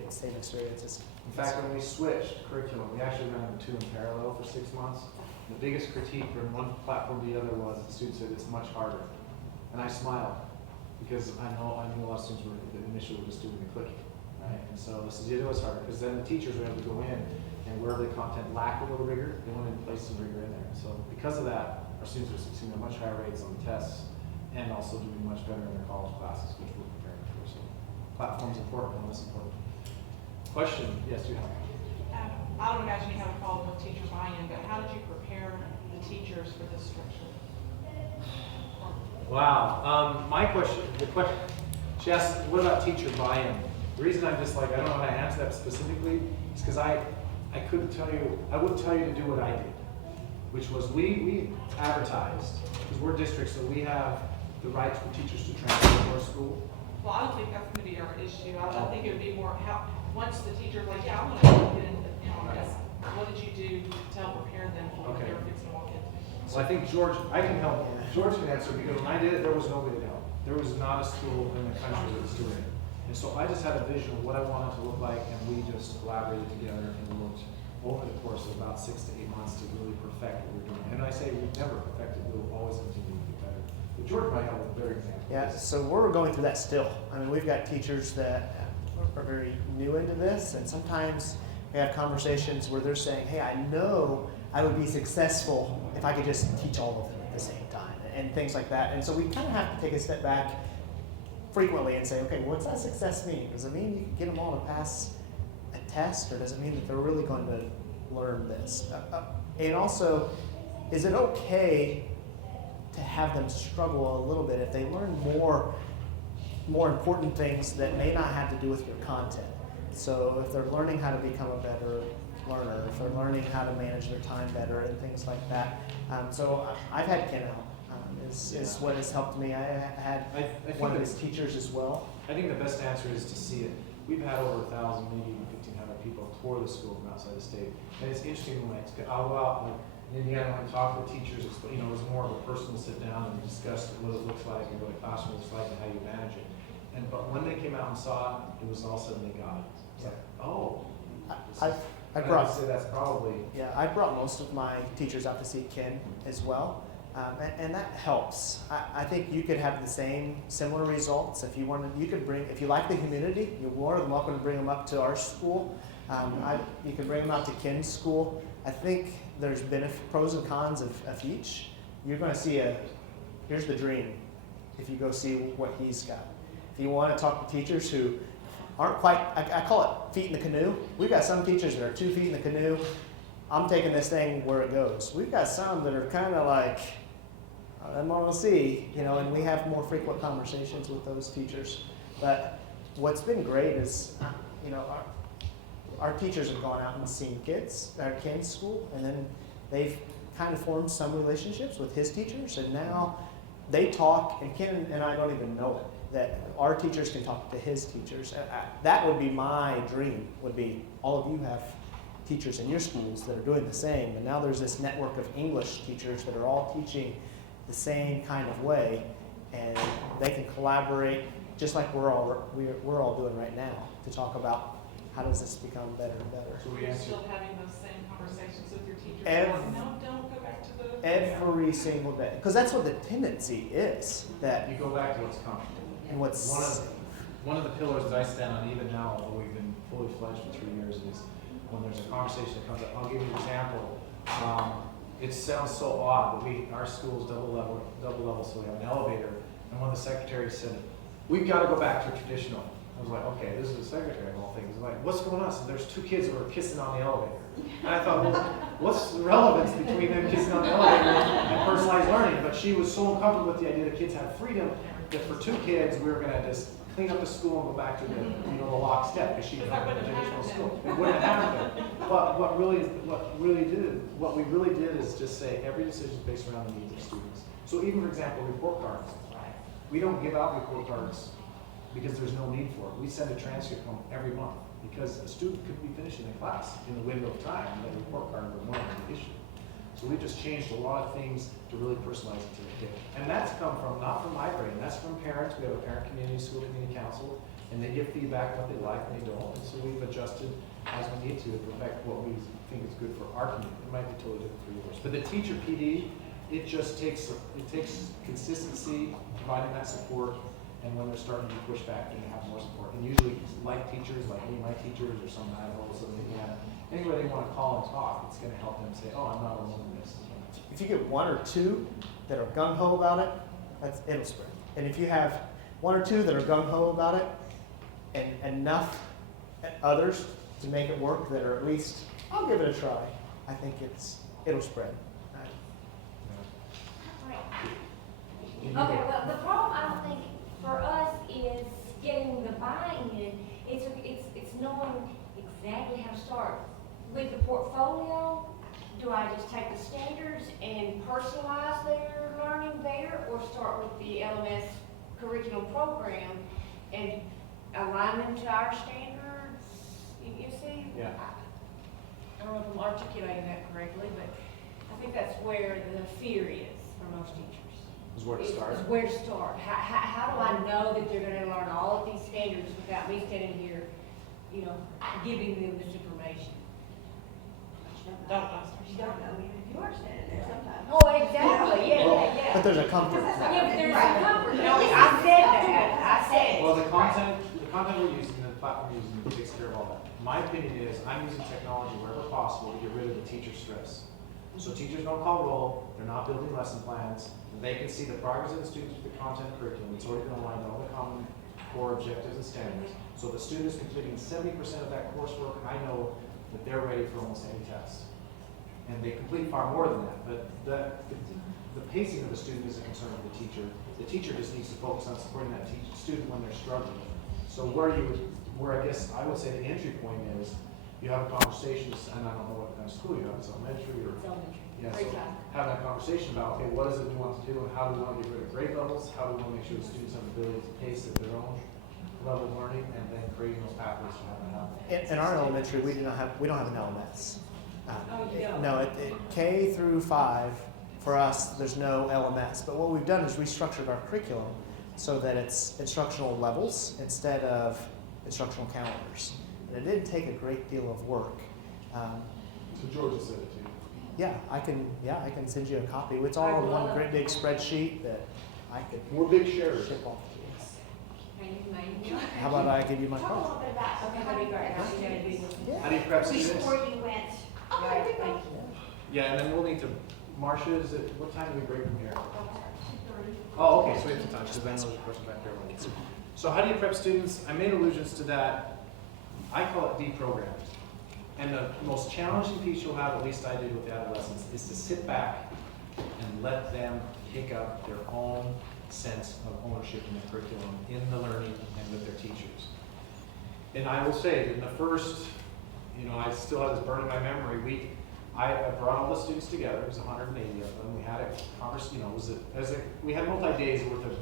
same experiences. In fact, when we switched curriculum, we actually ran them 2 in parallel for 6 months. The biggest critique from one platform to the other was the students said it's much harder. And I smiled because I knew a lot of students were initially just doing the clicking, right? And so this is, it was harder because then the teachers were able to go in and wherever the content lacked a little rigor, they wanted to place some rigor in there. So because of that, our students are succeeding at much higher rates on the tests and also doing much better in their college classes, which we're preparing for. So platform's important and less important. Question? Yes, you have. I don't imagine you have a problem with teacher buy-in, but how did you prepare the teachers for this structure? Wow. She asked, what about teacher buy-in? The reason I'm just like, I don't know how to answer that specifically is because I wouldn't tell you to do what I did, which was we advertised, because we're districts, so we have the rights for teachers to transfer to our school. Well, I don't think that's going to be our issue. I think it would be more how, once the teacher's like, yeah, I want to get into, this, what did you do to help prepare them for what they were fixing to walk into? Well, I think George, I can help. George can answer because when I did it, there was nobody to help. There was not a school in the country that was doing it. And so I just had a vision of what I wanted to look like, and we just collaborated together and worked over the course of about 6 to 8 months to really perfect what we're doing. And I say we've never perfected, we'll always continue to get better. But George might have a better other example? Yeah, so we're going through that still. I mean, we've got teachers that are very new into this, and sometimes we have conversations where they're saying, hey, I know I would be successful if I could just teach all of them at the same time, and things like that. And so we kind of have to take a step back frequently and say, okay, what's that success mean? Does it mean you can get them all to pass a test, or does it mean that they're really going to learn this? And also, is it okay to have them struggle a little bit if they learn more important things that may not have to do with your content? So if they're learning how to become a better learner, if they're learning how to manage their time better and things like that. So I've had Ken out, is what has helped me. I had I think one of it's- his teachers as well. I think the best answer is to see it. We've had over 1,000, maybe even 1,500 people tour the school from outside the state. And it's interesting when I'll go out, like in Indiana, when I talk with teachers, it's, you know, it was more of a personal sit down and discuss what it looks like and what a classroom looks like and how you manage it. But when they came out and saw it, it was all of a sudden they got it. It's like, oh. I And brought, would say that's probably, yeah, I brought most of my teachers out to see Ken as well. And that helps. I think you could have the similar results if you wanted. You could bring, if you like the community, you're more than welcome to bring them up to our school. You can bring them out to Ken's school. I think there's pros and cons of each. You're going to see here's the dream if you go see what he's got. If you want to talk to teachers who aren't quite, I call it feet in the canoe. We've got some teachers that are 2 feet in the canoe. I'm taking this thing where it goes. We've got some that are kind of like, I'm gonna see, you know, and we have more frequent conversations with those teachers. But what's been great is, you know, our teachers have gone out and seen kids at Ken's school, and then they've kind of formed some relationships with his teachers, and now they talk, and Ken and I don't even know it, that our teachers can talk to his teachers. That would be my dream, would be all of you have teachers in your schools that are doing the same, and now there's this network of English teachers that are all teaching the same kind of way, and they can collaborate just like we're all doing right now to talk about how does this become better and better. so we You're answered. still having those same conversations with your teachers? Every- No, don't go back to the. Every single day, because that's what the tendency is, that You go back to what's coming. and what's One of the pillars that I stand on even now, although we've been fully fledged for 3 years, is when there's a conversation that comes up. I'll give you an example. It sounds so odd, but our school is double level, so we have an elevator. And one of the secretaries said, we've got to go back to traditional. I was like, okay, this is the secretary of all things. I'm like, what's going on? So there's 2 kids that were kissing on the elevator. And I thought, well, what's the relevance between them kissing on the elevator and personalized learning? But she was so uncomfortable with the idea that kids have freedom that for 2 kids, we were going to just clean up the school and go back to the, the locked step because she was That not in a wouldn't traditional happen. school. It wouldn't happen. But what we really did is just say every decision is based around the needs of students. So even, for example, report cards. We don't give out report cards because there's no need for it. We send a transcript home every month because a student could be finishing the class in the window of time and that report card would normally be issued. So we just changed a lot of things to really personalize it to the kid. And that's come from, not from my brain, that's from parents. We have a parent community, school community council, and they give feedback what they like and they don't. And so we've adjusted as we need to perfect what we think is good for our community. It might be totally different for yours. But the teacher PD, it just takes consistency, providing that support, and when they're starting to be pushed back, then they have more support. And usually, like teachers, like me, my teachers, or some Idaho, some Indiana, anywhere they want to call and talk, it's going to help them say, oh, I'm not alone in this. if you get 1 or 2 that are gung-ho about it, it'll spread. And if you have 1 or 2 that are gung-ho about it, and enough others to make it work that are at least, I'll give it a try, I think it'll spread. Okay, well, the problem I don't think for us is getting the buy-in. It's knowing exactly how to start. With the portfolio, do I just take the standards and personalize their learning there, or start with the LMS curriculum program and align them to our standards? You see? Yeah. I don't know if I'm articulating that correctly, but I think that's where the fear is for most teachers. Is where to start. Is where to start. How do I know that they're gonna learn all of these standards without me standing here, you know, giving them this information? You don't know even if you are standing there sometimes. Oh, exactly, yeah. But there's a comfort. Yeah, but there's a comfort. No, I said that, I said. Well, the content we're using, and the platform we're using takes care of all that. My opinion is, I'm using technology wherever possible to get rid of the teacher stress. So teachers don't call roll, they're not building lesson plans, they can see the progress of the students with the content curriculum, it's already been aligned to all the common core objectives and standards. So if the student is completing 70% of that coursework, I know that they're ready for almost any test. And they complete far more than that, but the pacing of the student is a concern for the teacher. The teacher just needs to focus on supporting that student when they're struggling. So where I guess I would say the entry point is, you have a conversation, and I don't know what kind of school you have, it's elementary or, It's elementary. yeah, Great so job. having a conversation about, okay, what is it we want to do, and how do we want to get rid of grade levels, how do we want to make sure the students have the ability to pace at their own level of learning, and then creating those pathways for having that happen. In our elementary, we don't have an LMS. Oh, you don't? No, K through 5, for us, there's no LMS. But what we've done is restructured our curriculum so that it's instructional levels instead of instructional calendars. And it did take a great deal of work. So Georgia said it to you. Yeah, I can send you a copy. It's all on one great big spreadsheet that I could We're big sharers. ship off to you. Can you make me? How about I give you my Talk a card? little bit about. Okay, that'd be great. How you gonna do this? Yeah. How do you prep students? Before you went. Okay, thank you. Yeah, and then we'll need to, Marcia, what time do we break from here? Oh, okay, so we have some time, because I know there's a question back there. So how do you prep students? I made allusions to that. I call it deprogramming. And the most challenging piece you'll have, at least I did with adolescents, is to sit back and let them pick up their own sense of ownership in the curriculum, in the learning, and with their teachers. And I will say, in the first, I still have this burn in my memory. I brought all the students together. It was 180 of them. We had a conversation. We had multi-days worth of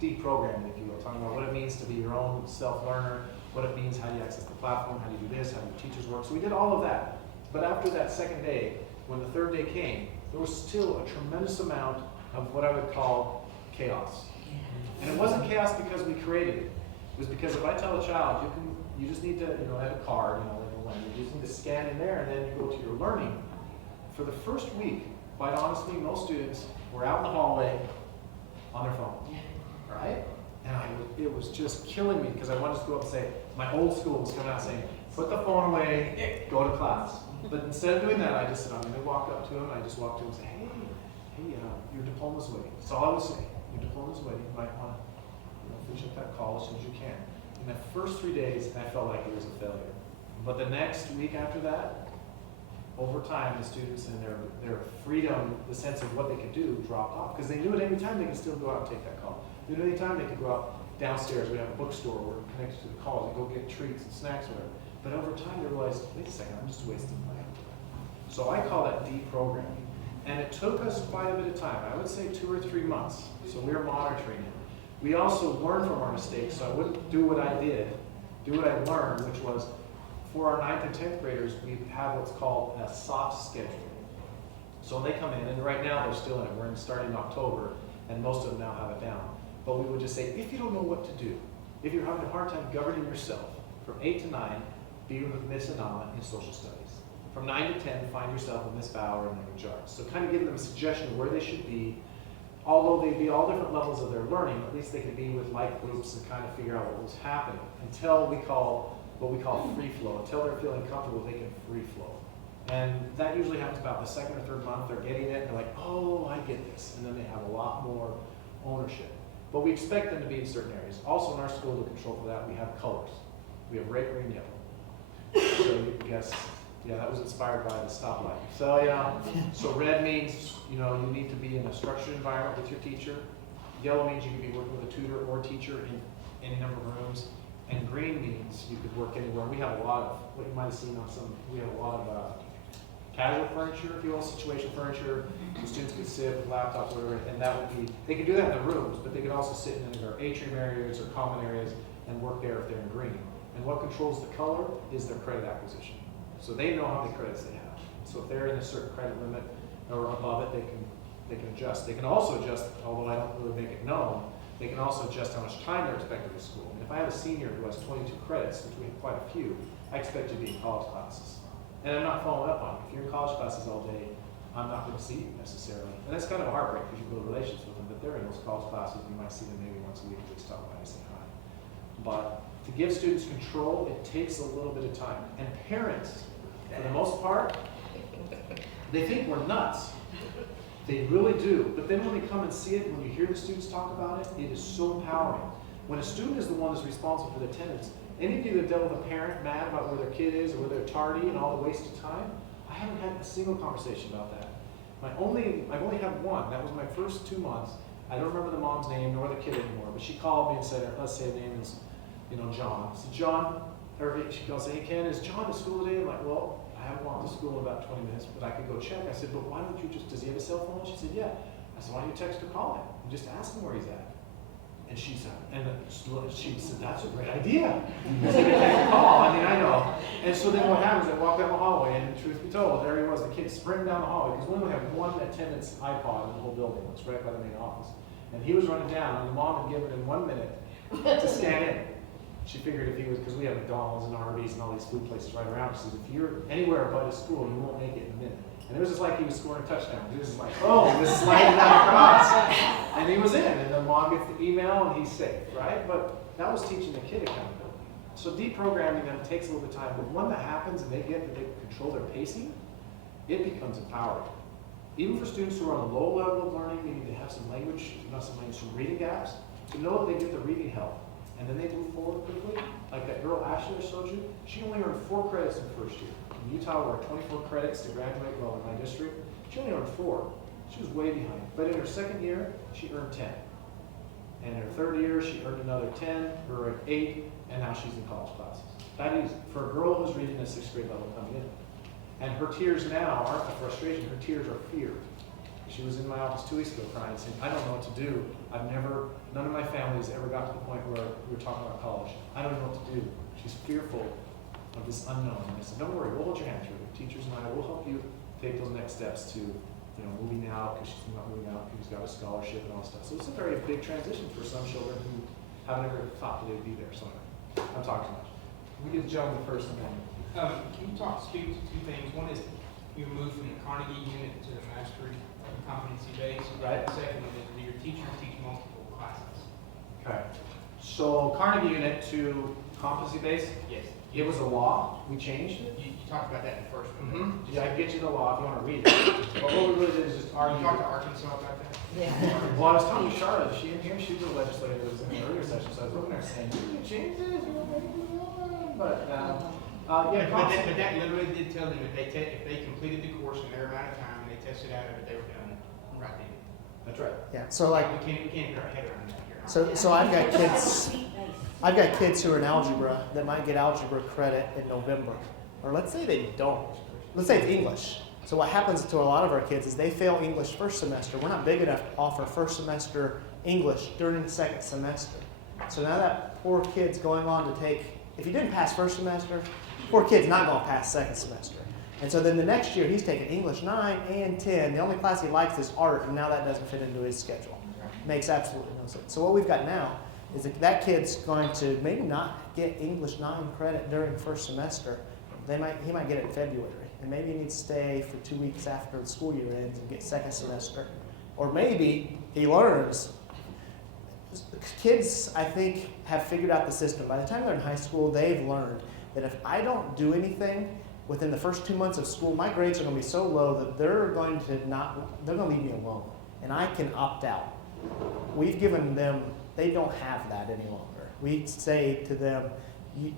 deprogramming, if you will, talking about what it means to be your own self-learner, what it means, how do you access the platform, how do you do this, how do your teachers work. So we did all of that. But after that second day, when the third day came, there was still a tremendous amount of what I would call chaos. And it wasn't chaos because we created it. It was because if I tell a child, you just need to, have a card, you just need to scan in there, and then you go to your learning. For the first week, quite honestly, most students were out in the hallway on their phone, right? And it was just killing me because I wanted to go up and say, my old school was coming out saying, put the phone away, go to class. But instead of doing that, I just said, I'm going to walk up to him, and I just walked to him and say, hey, your diploma's waiting. That's all I was saying. Your diploma's waiting. You might want to finish up that call as soon as you can. In the first 3 days, I felt like it was a failure. But the next week after that, over time, the students and their freedom, the sense of what they could do, dropped off. Because they knew at any time they could still go out and take that call. They knew any time they could go out downstairs. We have a bookstore. We're connected to the college and go get treats and snacks, whatever. But over time, they realized, wait a second, I'm just wasting my time. So I call that deprogramming. And it took us quite a bit of time. I would say 2 or 3 months. So we were monitoring it. We also learned from our mistakes. So I wouldn't do what I did, do what I learned, which was for our 9th and 10th graders, we have what's called a soft schedule. So they come in, and right now they're still in it. We're starting in October, and most of them now have it down. But we would just say, if you don't know what to do, if you're having a hard time governing yourself, from 8 to 9, be with Miss Anama in social studies. From 9 to 10, find yourself with Miss Bauer in language arts. So kind of giving them a suggestion of where they should be. Although they'd be all different levels of their learning, at least they could be with like groups and kind of figure out what was happening until what we call free flow. Until they're feeling comfortable, they can free flow. And that usually happens about the 2nd or 3rd month. They're getting it, and they're like, oh, I get this. And then they have a lot more ownership. But we expect them to be in certain areas. Also in our school, to control for that, we have colors. We have red, green, yellow. So you can guess, that was inspired by the stoplight. So so red means, you need to be in a structured environment with your teacher. Yellow means you can be working with a tutor or teacher in any number of rooms. And green means you could work anywhere. We have a lot of, what you might have seen on we have a lot of casual furniture, if you will, situation furniture. The students could sit with laptops or whatever, and that would be, they could do that in the rooms, but they could also sit in their atrium areas or common areas and work there if they're in green. And what controls the color is their credit acquisition. So they know how many credits they have. So if they're in a certain credit limit or above it, they can adjust. They can also adjust, although I don't really make it known, they can also adjust how much time they're expected at school. And if I have a senior who has 22 credits, which we have quite a few, I expect you to be in college classes. And I'm not following up on it. If you're in college classes all day, I'm not gonna see you necessarily. And that's kind of a heartbreak because you build relations with them, but they're in those college classes, you might see them maybe once a week to just stop by and say hi. But to give students control, it takes a little bit of time. And parents, for the most part, they think we're nuts. They really do. But then when they come and see it, when you hear the students talk about it, it is so empowering. When a student is the one that's responsible for the attendance, any of you that dealt with a parent mad about where their kid is or where they're tardy and all the wasted time, I haven't had a single conversation about that. I've only had one. That was my first 2 months. I don't remember the mom's name nor the kid anymore, but she called me and said, let's say the name is, John. I said, John, or she goes, hey Ken, is John at school today? I'm like, well, I haven't walked to school in about 20 minutes, but I could go check. I said, but why don't you does he have a cell phone? She said, yeah. I said, why don't you text or call him and just ask him where he's at? And she said, that's a great idea. I said, text or call. I mean, I know. And so then what happens, I walk down the hallway, and truth be told, there he was, the kid sprinting down the hallway, because we only have one attendance iPod in the whole building. It's right by the main office. And he was running down, and the mom had given him 1 minute to scan in. She figured if he was, because we have McDonald's and Arby's and all these food places right around, she says, if you're anywhere but at school, you won't make it in a minute. And it was just like he was scoring a touchdown. He was just like, oh, this sliding that across. And he was in, and the mom gets the email, and he's safe, right? But that was teaching the kid accountability. So deprogramming them takes a little bit of time, but when that happens and they get that they control their pacing, it becomes empowering. Even for students who are on a low level of learning, meaning they have some reading gaps, to know that they get the reading help. And then they move forward quickly. Like that girl Ashley I showed you, she only earned 4 credits in the first year. In Utah, we're 24 credits to graduate, well, in my district. She only earned 4. She was way behind. But in her second year, she earned 10. And in her third year, she earned another 10, or 8, and now she's in college classes. That is, for a girl who's reading at 6th grade level coming in. And her tears now aren't a frustration, her tears are fear. She was in my office 2 weeks ago crying, saying, I don't know what to do. None of my family has ever got to the point where we were talking about college. I don't know what to do. She's fearful of this unknown. And I said, don't worry, we'll hold your hand through it. Teachers and I will help you take those next steps to, moving out, because she's not moving out, because she's got a scholarship and all that stuff. So it's a very big transition for some children who haven't ever thought that they'd be there. So I'm talking too much. We give Joan the first amendment. Can you speak to 2 things? One is you moved from the Carnegie unit to the mastery competency base. Right. The second one is do your teachers teach multiple classes? Okay. So Carnegie unit to competency based, Yes. it was a law. We changed it. You talked about that in the first one. Yeah, I can get you the law if you want to read it. But what we really did is just You argue. talked to Arkansas about that? Well, I was telling you, Charlotte, is she in here? She's a legislator that was in the earlier session, so I was looking at her saying, you can change this, you want to make it law. But, yeah, But that literally did tell them if they completed the course in their amount of time and they tested out of it, they were done right then. that's right. Yeah, so like, We can't get our head around that here. so I've got kids who are in algebra that might get algebra credit in November. Or let's say they don't. Let's say it's English. So what happens to a lot of our kids is they fail English first semester. We're not big enough to offer first semester English during second semester. So now that poor kid's going on to take, if he didn't pass first semester, poor kid's not going to pass second semester. And so then the next year he's taking English 9 and 10. The only class he likes is art, and now that doesn't fit into his schedule. Makes absolutely no sense. So what we've got now is that kid's going to maybe not get English 9 credit during first semester. He might get it in February, and maybe he needs to stay for 2 weeks after the school year ends and get second semester. Or maybe he learns. Kids, I think, have figured out the system. By the time they're in high school, they've learned that if I don't do anything within the first 2 months of school, my grades are going to be so low that they're going to leave me alone, and I can opt out. We've given them, they don't have that any longer. We say to them, you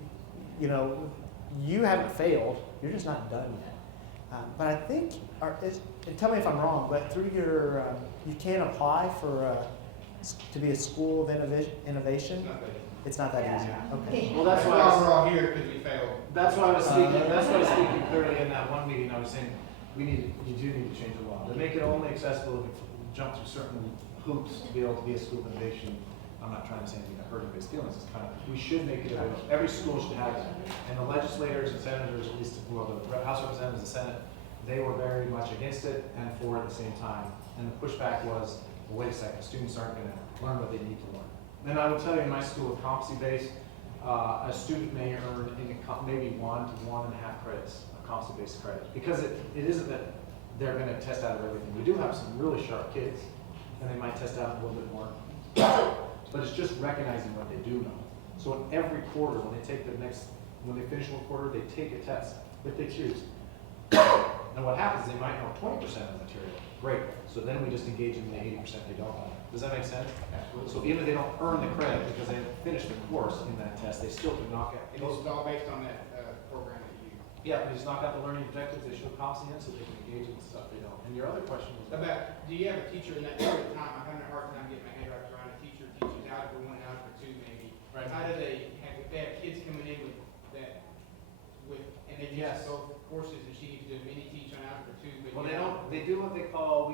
haven't failed, you're just not done yet. But I think, and tell me if I'm wrong, but through your, you can apply for to be a school of innovation. It's not that easy. Okay. Well, that's why we're all here because we failed. That's why I was speaking clearly in that one meeting. I was saying you do need to change the law to make it only accessible if you jump through certain hoops to be able to be a school of innovation. I'm not trying to say anything that hurt anybody's feelings. It's kind of, we should make it available. Every school should have that. And the legislators and senators, at least the House of Representatives and the Senate, they were very much against it and for it at the same time. And the pushback was, well, wait a second, students aren't going to learn what they need to learn. And I will tell you, in my school of competency-based, a student may earn maybe 1 to 1.5 credits, a competency-based credit. Because it isn't that they're going to test out of everything. We do have some really sharp kids, and they might test out a little bit more. But it's just recognizing what they do know. So in every quarter, when they finish one quarter, they take a test, if they choose. And what happens, they might know 20% of the material. Great. So then we just engage in the 80% they don't know. Does that make sense? Absolutely. So even if they don't earn the credit because they haven't finished the course in that test, they still can knock out. And this is all based on that, program that you. Yeah, they just knock out the learning objectives, they show competency in, so they can engage in the stuff they don't. And your other question was About, do you have a teacher in that period of time, I'm having a hard time getting my head wrapped around a teacher teaches algebra 1 and algebra 2 maybe. Right. How do they have, if they have kids coming in with that, and they Yes. teach both courses, and she needs to mini teach on algebra 2, but. well, they do what we call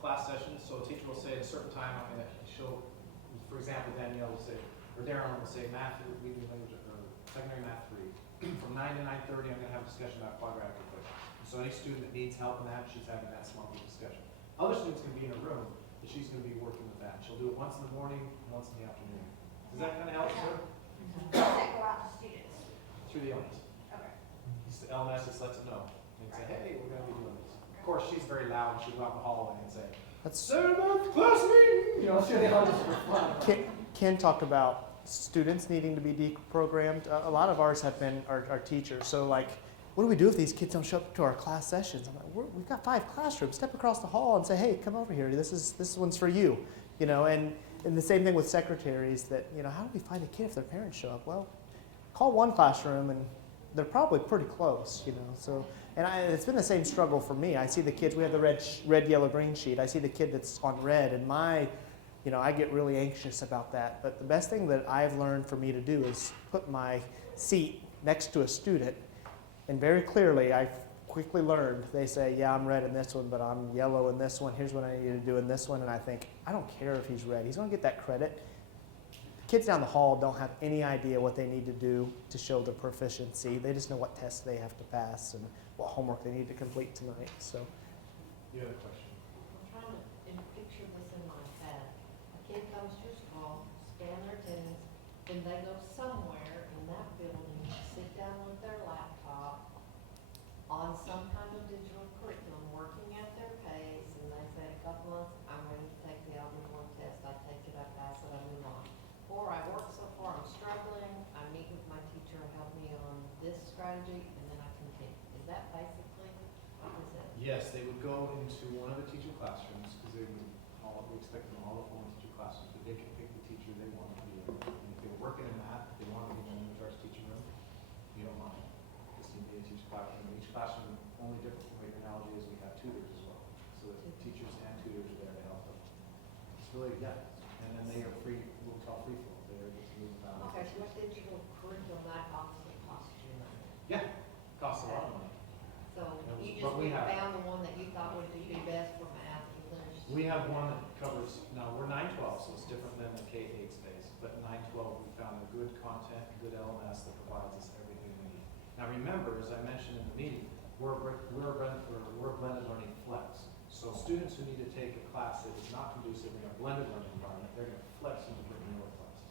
class sessions. So a teacher will say at a certain time, I'm going to show, for example, Danielle will say, or Darren will say, math, reading language, or secondary math 3. From 9 to 9:30, I'm going to have a discussion about quadratic equations. So any student that needs help in that, she's having that small group discussion. Other students can be in a room, but she's going to be working with that. She'll do it once in the morning, once in the afternoon. Does that kind of help, sir? Does that go out to students? Through the LMS. Okay. The LMS just lets them know. And say, hey, we're going to be doing this. Of course, she's very loud. She'll go out in the hallway and say, That's Saturday class meeting! You know, she'll yell just for fun. Ken talked about students needing to be deprogrammed. A lot of ours have been our teachers. So like, what do we do if these kids don't show up to our class sessions? I'm like, we've got 5 classrooms. Step across the hall and say, hey, come over here. This one's for you. You know, and the same thing with secretaries. That, you know, how do we find a kid if their parents show up? Well, call one classroom and they're probably pretty close. You know, so it's been the same struggle for me. I see the kids. We have the red, yellow, green sheet. I see the kid that's on red, and you know, I get really anxious about that. But the best thing that I've learned for me to do is put my seat next to a student, and very clearly, I quickly learned, they say, yeah, I'm red in this one, but I'm yellow in this one. Here's what I need to do in this one. And I think, I don't care if he's red. He's going to get that credit. Kids down the hall don't have any idea what they need to do to show their proficiency. They just know what tests they have to pass and what homework they need to complete tonight. So, You have a question? I'm trying to picture this in my head. A kid comes to school, scan their attendance, then they go somewhere in that building, sit down with their laptop on some kind of digital curriculum, working at their pace, and they say, a couple months, I'm ready to take the algebra 1 test, I take it, I pass it, I move on. Or I work so far, I'm struggling, I meet with my teacher, help me on this strategy, and then I continue. Is that basically what is it? Yes, they would go into one of the teacher classrooms, because we expect them all to fall into teacher classrooms, but they can pick the teacher they want to be in. And if they're working in math, if they want to be in the English arts teaching room, you don't mind. Just need to be a teacher classroom. And each classroom, only different from what your analogy is, we have tutors as well. So the teachers and tutors are there to help them. It's really, yeah. And then they are free, what we call free flow. They're able to move about. Okay, so what digital curriculum that obviously costs you money. Yeah, costs a lot of money. So you But just we have- found the one that you thought would be best for math, English. We have one that covers, now we're 912, so it's different than the K-8 space, but 912, we found a good content, good LMS that provides us everything we need. Now remember, as I mentioned in the meeting, we're a blended learning flex. So students who need to take a class that is not conducive in a blended learning environment, they're going to flex into brick and mortar classes.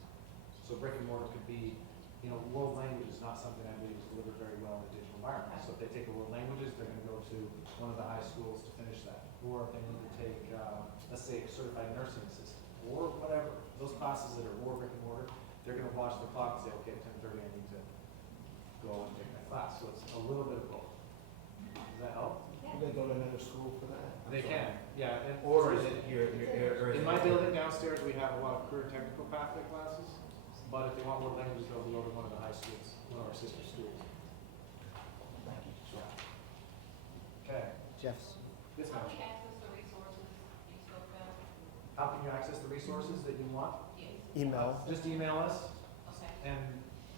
So brick and mortar could be, you know, world language is not something I believe is delivered very well in a digital environment. So if they take a world languages, they're going to go to one of the high schools to finish that. Or if they need to take, let's say, a certified nursing assistant, or whatever, those classes that are more brick and mortar, they're going to watch the clock and say, okay, at 10:30 I need to go and take that class. So it's a little bit of both. Does that help? they go to another school for that. They can, yeah. And Or is it in my building downstairs, we have a lot of career technical pathway classes, but if they want more languages, they'll go to one of the high schools, one of our sister schools. Okay. Jeff's. Yes, How ma'am. do you access the resources you spoke of? How can you access the resources that you want? Email. Just email us, Okay. and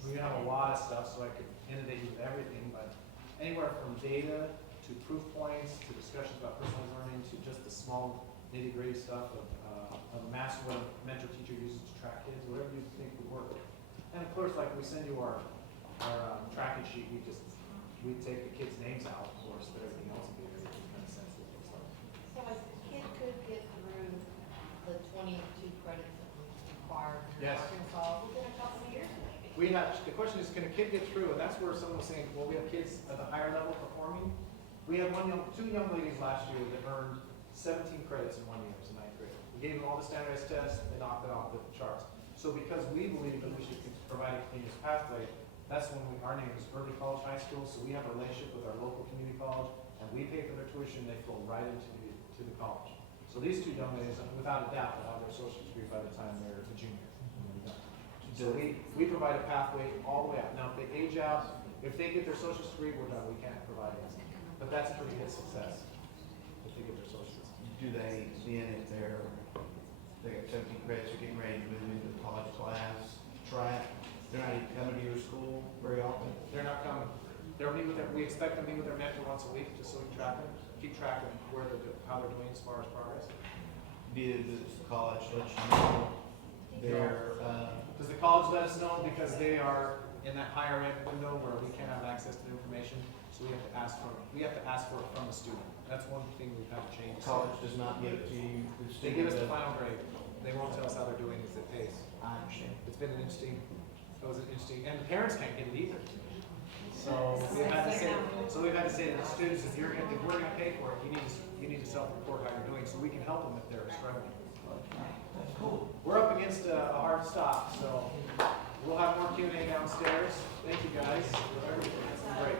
we have a lot of stuff, so I could inundate you with everything, but anywhere from data to proof points, to discussions about personalized learning, to just the small nitty-gritty stuff of a master what a mentor teacher uses to track kids, whatever you think would work. And of course, like we send you our tracking sheet, we take the kids' names out, of course, but everything else would be very kind of sensitive. So a kid could get through the 22 credits that we require in Yes. Arkansas within a couple of years maybe. the question is, can a kid get through? And that's where someone was saying, well, we have kids at the higher level performing. We had two young ladies last year that earned 17 credits in 1 year as a ninth grader. We gave them all the standardized tests, they knocked it off the charts. So because we believe that we should provide a continuous pathway, that's when our name is Early College High School, so we have a relationship with our local community college, and we pay for their tuition, they flow right into the college. So these two young ladies, without a doubt, will have their associate's degree by the time they're a junior. So we provide a pathway all the way out. Now, if they age out, if they get their associate's degree, we're done, we can't provide it. But that's pretty good success, if they get their associate's. Do they then, if they got 17 credits, they're getting ready to move into the college class, track, they're not even coming to your school very often? They're not coming. We expect them to meet with their mentor once a week, just so we can keep track of how they're doing as far as progress. Did the college let you know their, Does the college let us know because they are in that higher ed window where we can't have access to the information, so we have to ask for it from the student. That's one thing we've had to change. college does not give it to you? The They give us the student final grade. They won't tell us how they're doing as it pays. does? I understand. It's been an interesting, and the parents can't get it either. So we've had to say to the students, if we're gonna pay for it, you need to self-report how you're doing, so we can help them if they're struggling. That's cool. We're up against a hard stop, so we'll have more Q&A downstairs. Thank you, guys. Great.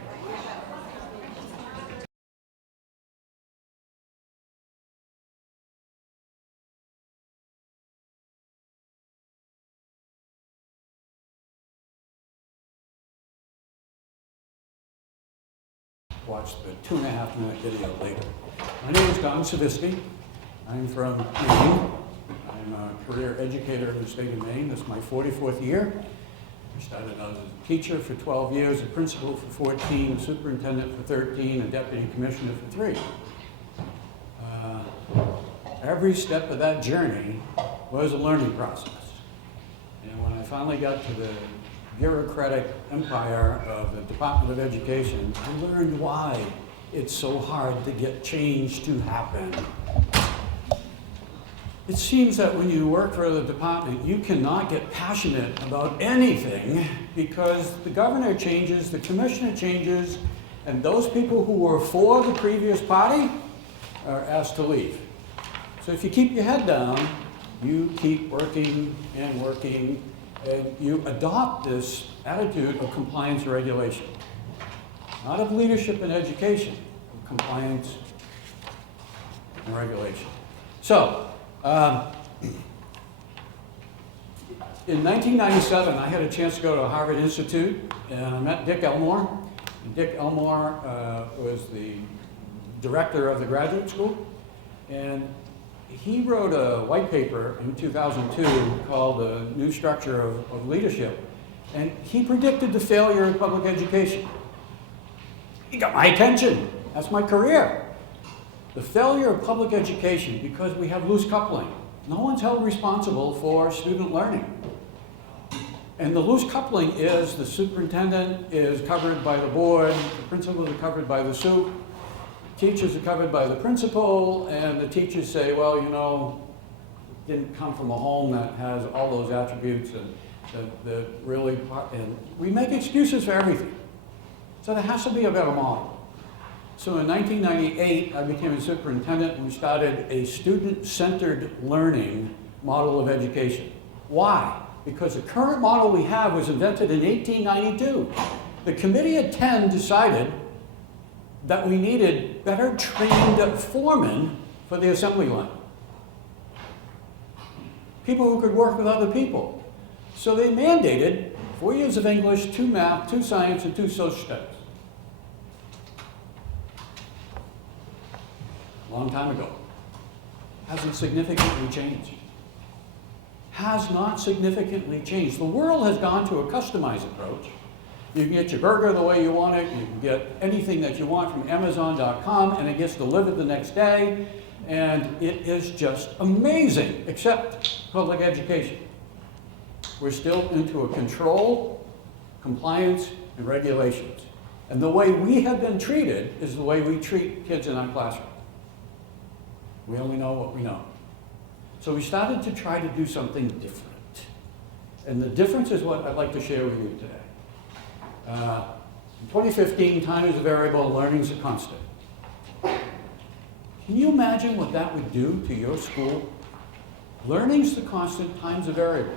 Watch the 2.5-minute video later. My name is Don Savisky. I'm from Maine. I'm a career educator in the state of Maine. This is my 44th year. I started out as a teacher for 12 years, a principal for 14, a superintendent for 13, a deputy commissioner for 3. Every step of that journey was a learning process. And when I finally got to the bureaucratic empire of the Department of Education, I learned why it's so hard to get change to happen. It seems that when you work for the department, you cannot get passionate about anything because the governor changes, the commissioner changes, and those people who were for the previous party are asked to leave. So if you keep your head down, you keep working and working, and you adopt this attitude of compliance and regulation. Not of leadership and education, of compliance and regulation. So, in 1997, I had a chance to go to Harvard Institute, and I met Dick Elmore. And Dick Elmore was the director of the graduate school, and he wrote a white paper in 2002 called The New Structure of Leadership, and he predicted the failure of public education. He got my attention. That's my career. The failure of public education because we have loose coupling. No one's held responsible for student learning. And the loose coupling is the superintendent is covered by the board, the principals are covered by the sup, teachers are covered by the principal, and the teachers say, well, you know, didn't come from a home that has all those attributes, and and we make excuses for everything. So there has to be a better model. So in 1998, I became a superintendent, and we started a student-centered learning model of education. Why? Because the current model we have was invented in 1892. The Committee of 10 decided that we needed better trained foremen for the assembly line. People who could work with other people. So they mandated 4 years of English, 2 math, 2 science, and 2 social studies. A long time ago. Hasn't significantly changed. Has not significantly changed. The world has gone to a customized approach. You can get your burger the way you want it. You can get anything that you want from Amazon.com, and it gets delivered the next day. And it is just amazing, except public education. We're still into a control, compliance, and regulations. And the way we have been treated is the way we treat kids in our classroom. We only know what we know. So we started to try to do something different. And the difference is what I'd like to share with you today. In 2015, time is a variable, learning is a constant. Can you imagine what that would do to your school? Learning's the constant, time's a variable.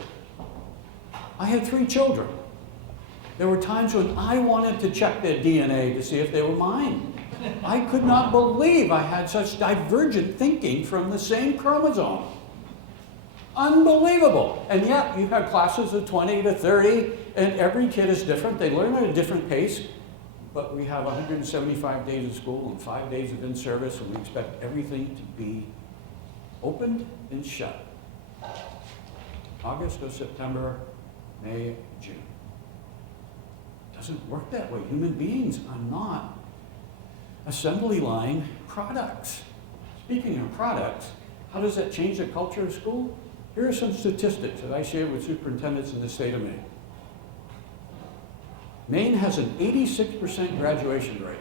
I had 3 children. There were times when I wanted to check their DNA to see if they were mine. I could not believe I had such divergent thinking from the same chromosome. Unbelievable. And yet, you have classes of 20 to 30, and every kid is different. They learn at a different pace, but we have 175 days of school and 5 days of in-service, and we expect everything to be opened and shut. August or September, May, June. It doesn't work that way. Human beings are not assembly line products. Speaking of products, how does that change the culture of school? Here are some statistics that I shared with superintendents in the state of Maine. Maine has an 86% graduation rate.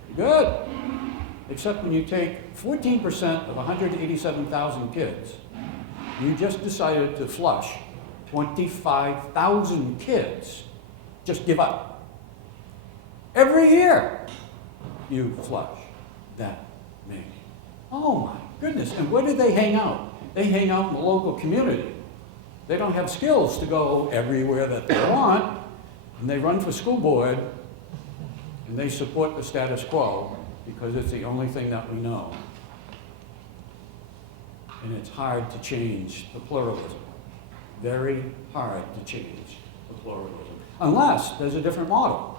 Pretty good. Except when you take 14% of 187,000 kids, you just decided to flush 25,000 kids. Just give up. Every year, you flush that many. Oh my goodness, and where do they hang out? They hang out in the local community. They don't have skills to go everywhere that they want, and they run for school board, and they support the status quo because it's the only thing that we know. And it's hard to change the pluralism. Very hard to change the pluralism. Unless there's a different model.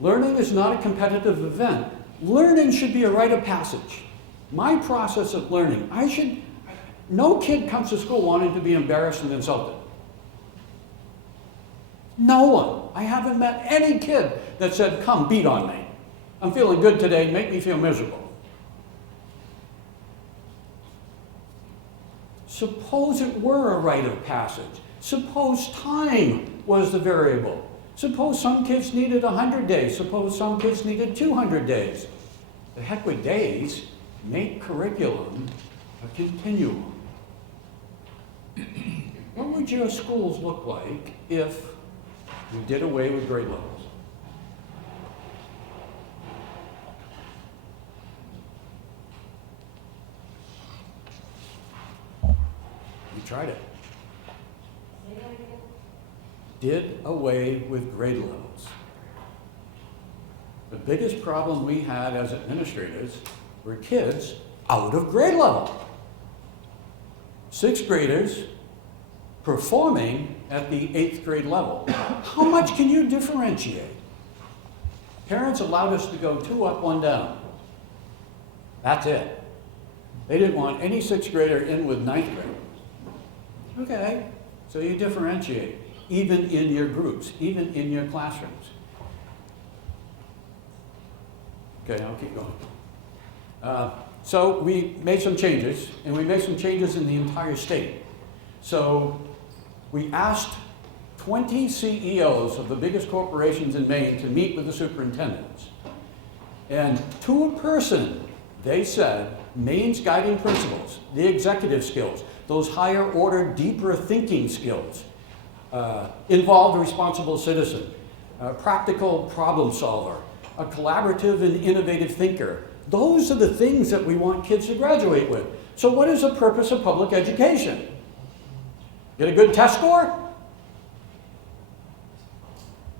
Learning is not a competitive event. Learning should be a rite of passage. My process of learning, no kid comes to school wanting to be embarrassed and insulted. No one. I haven't met any kid that said, come beat on me. I'm feeling good today, make me feel miserable. Suppose it were a rite of passage. Suppose time was the variable. Suppose some kids needed 100 days. Suppose some kids needed 200 days. The heck with days. Make curriculum a continuum. What would your schools look like if we did away with grade levels? We tried it. Did away with grade levels. The biggest problem we had as administrators were kids out of grade level. 6th graders performing at the 8th grade level. How much can you differentiate? Parents allowed us to go 2 up, 1 down. That's it. They didn't want any 6th grader in with 9th grade. Okay, so you differentiate, even in your groups, even in your classrooms. Okay, I'll keep going. So we made some changes, and we made some changes in the entire state. So we asked 20 CEOs of the biggest corporations in Maine to meet with the superintendents. And to a person, they said, Maine's guiding principles, the executive skills, those higher order, deeper thinking skills, involved responsible citizen, practical problem solver, a collaborative and innovative thinker. Those are the things that we want kids to graduate with. So what is the purpose of public education? Get a good test score?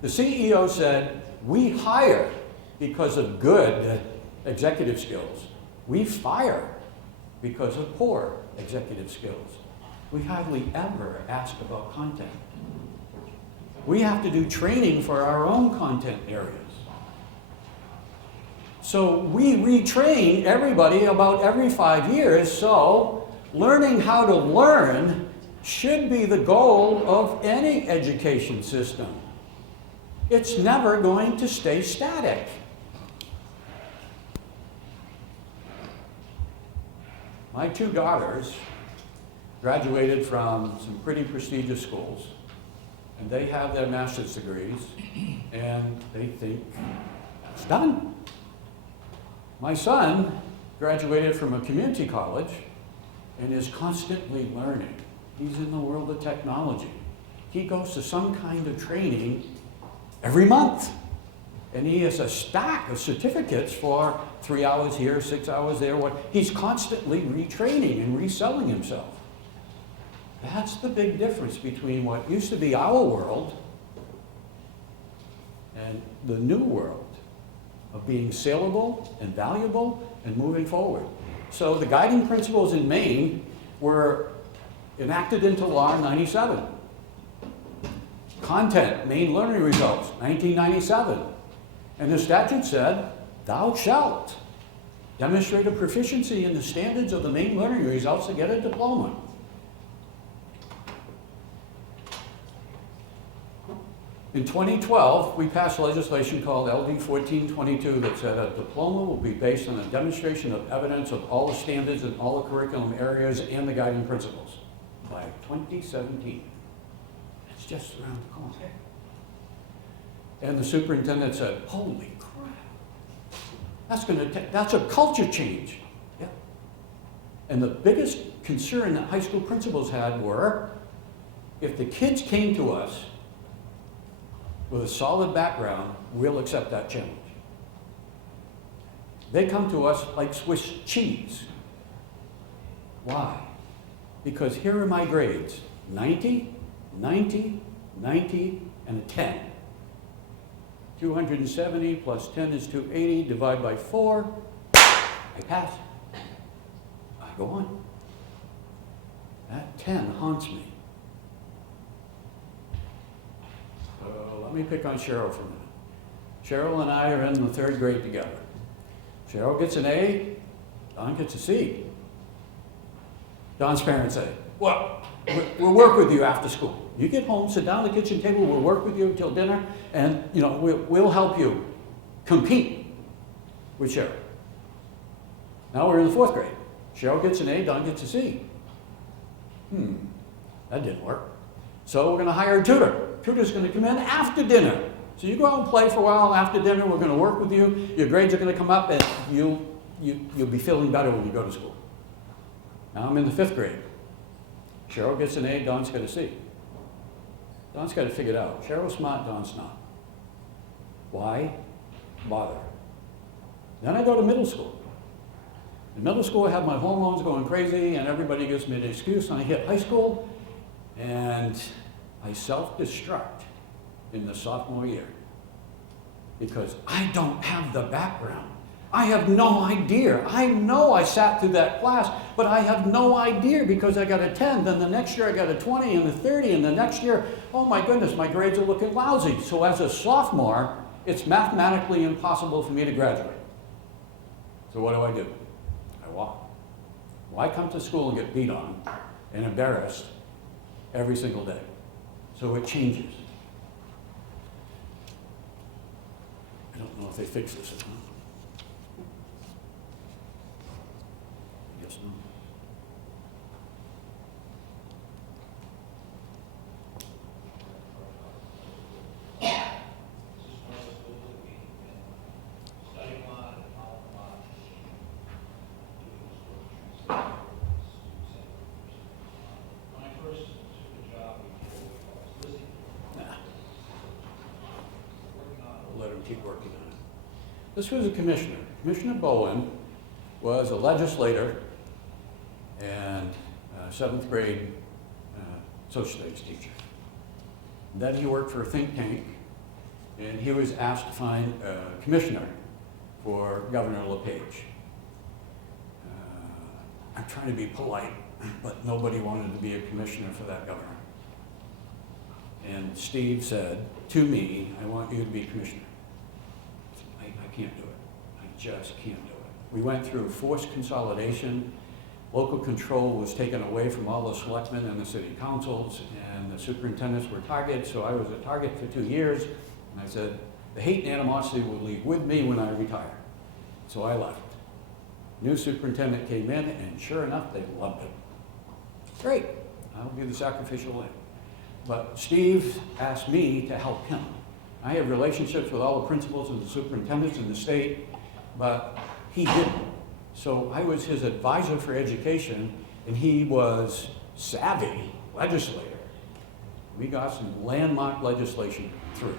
The CEO said, we hire because of good executive skills. We fire because of poor executive skills. We hardly ever ask about content. We have to do training for our own content areas. So we retrain everybody about every 5 years, so learning how to learn should be the goal of any education system. It's never going to stay static. My 2 daughters graduated from some pretty prestigious schools, and they have their master's degrees, and they think it's done. My son graduated from a community college and is constantly learning. He's in the world of technology. He goes to some kind of training every month. And he has a stack of certificates for 3 hours here, 6 hours there. He's constantly retraining and reselling himself. That's the big difference between what used to be our world and the new world of being saleable and valuable and moving forward. So the guiding principles in Maine were enacted into law in 97. Content, Maine learning results, 1997. And the statute said, thou shalt demonstrate a proficiency in the standards of the Maine learning results to get a diploma. In 2012, we passed legislation called LD 1422 that said a diploma will be based on a demonstration of evidence of all the standards in all the curriculum areas and the guiding principles by 2017. It's just around the corner. And the superintendent said, holy crap, that's a culture change. Yep. And the biggest concern that high school principals had were, if the kids came to us with a solid background, we'll accept that challenge. They come to us like Swiss cheese. Why? Because here are my grades, 90, 90, 90, and a 10. 270 plus 10 is 280, divide by 4, I pass. I go on. That 10 haunts me. Let me pick on Cheryl for a minute. Cheryl and I are in the 3rd grade together. Cheryl gets an A, Don gets a C. Don's parents say, well, we'll work with you after school. You get home, sit down at the kitchen table, we'll work with you until dinner, and we'll help you compete with Cheryl. Now we're in the 4th grade. Cheryl gets an A, Don gets a C. That didn't work. So we're going to hire a tutor. Tutor's going to come in after dinner. So you go out and play for a while. After dinner, we're going to work with you. Your grades are going to come up, and you'll be feeling better when you go to school. Now I'm in the 5th grade. Cheryl gets an A, Don's got a C. Don's got to figure it out. Cheryl's smart, Don's not. Why bother? Then I go to middle school. In middle school, I have my hormones going crazy, and everybody gives me an excuse. And I hit high school, and I self-destruct in the sophomore year because I don't have the background. I have no idea. I know I sat through that class, but I have no idea because I got a 10, then the next year I got a 20 and a 30, and the next year, oh my goodness, my grades are looking lousy. So as a sophomore, it's mathematically impossible for me to graduate. So what do? I walk. Well, I come to school and get beat on and embarrassed every single day. So it changes. I don't know if they fix this or not. I guess not. Keep working on it. This was a commissioner. Commissioner Bowen was a legislator and a 7th grade social studies teacher. Then he worked for a think tank, and he was asked to find a commissioner for Governor LePage. I'm trying to be polite, but nobody wanted to be a commissioner for that governor. And Steve said to me, I want you to be commissioner. I can't do it. I just can't do it. We went through forced consolidation. Local control was taken away from all the selectmen and the city councils, and the superintendents were targets, so I was a target for 2 years. And I said, the hate and animosity will leave with me when I retire. So I left. New superintendent came in, and sure enough, they loved him. Great, I'll be the sacrificial lamb. But Steve asked me to help him. I have relationships with all the principals and the superintendents in the state, but he didn't. So I was his advisor for education, and he was savvy legislator, we got some landmark legislation through.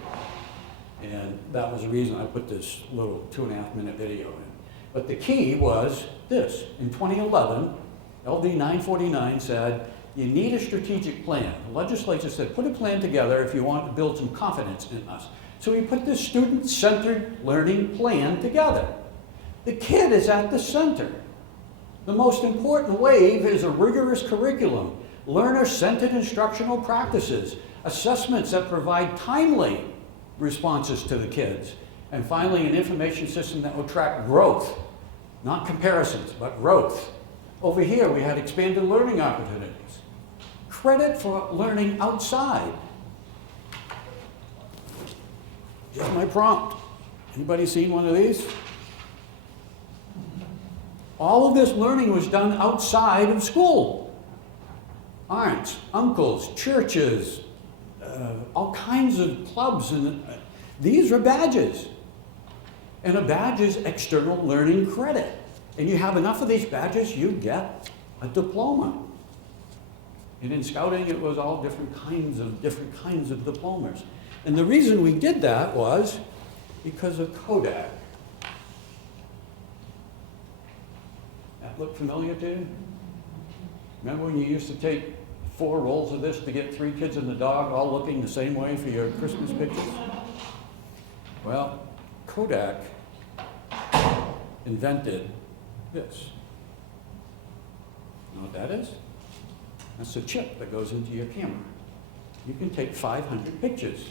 And that was the reason I put this little 2.5-minute video in. But the key was this. In 2011, LD 949 said, you need a strategic plan. The legislature said, put a plan together if you want to build some confidence in us. So we put this student-centered learning plan together. The kid is at the center. The most important wave is a rigorous curriculum, learner-centered instructional practices, assessments that provide timely responses to the kids, and finally an information system that will track growth, not comparisons, but growth. Over here we had expanded learning opportunities. Credit for learning outside. Here's my prompt. Anybody seen one of these? All of this learning was done outside of school. Aunts, uncles, churches, all kinds of clubs, and these are badges. And a badge is external learning credit. And you have enough of these badges, you get a diploma. And in scouting, it was all different kinds of diplomas. And the reason we did that was because of Kodak. That look familiar to you? Remember when you used to take 4 rolls of this to get 3 kids and the dog all looking the same way for your Christmas pictures? Well, Kodak invented this. You know what that is? That's a chip that goes into your camera. You can take 500 pictures.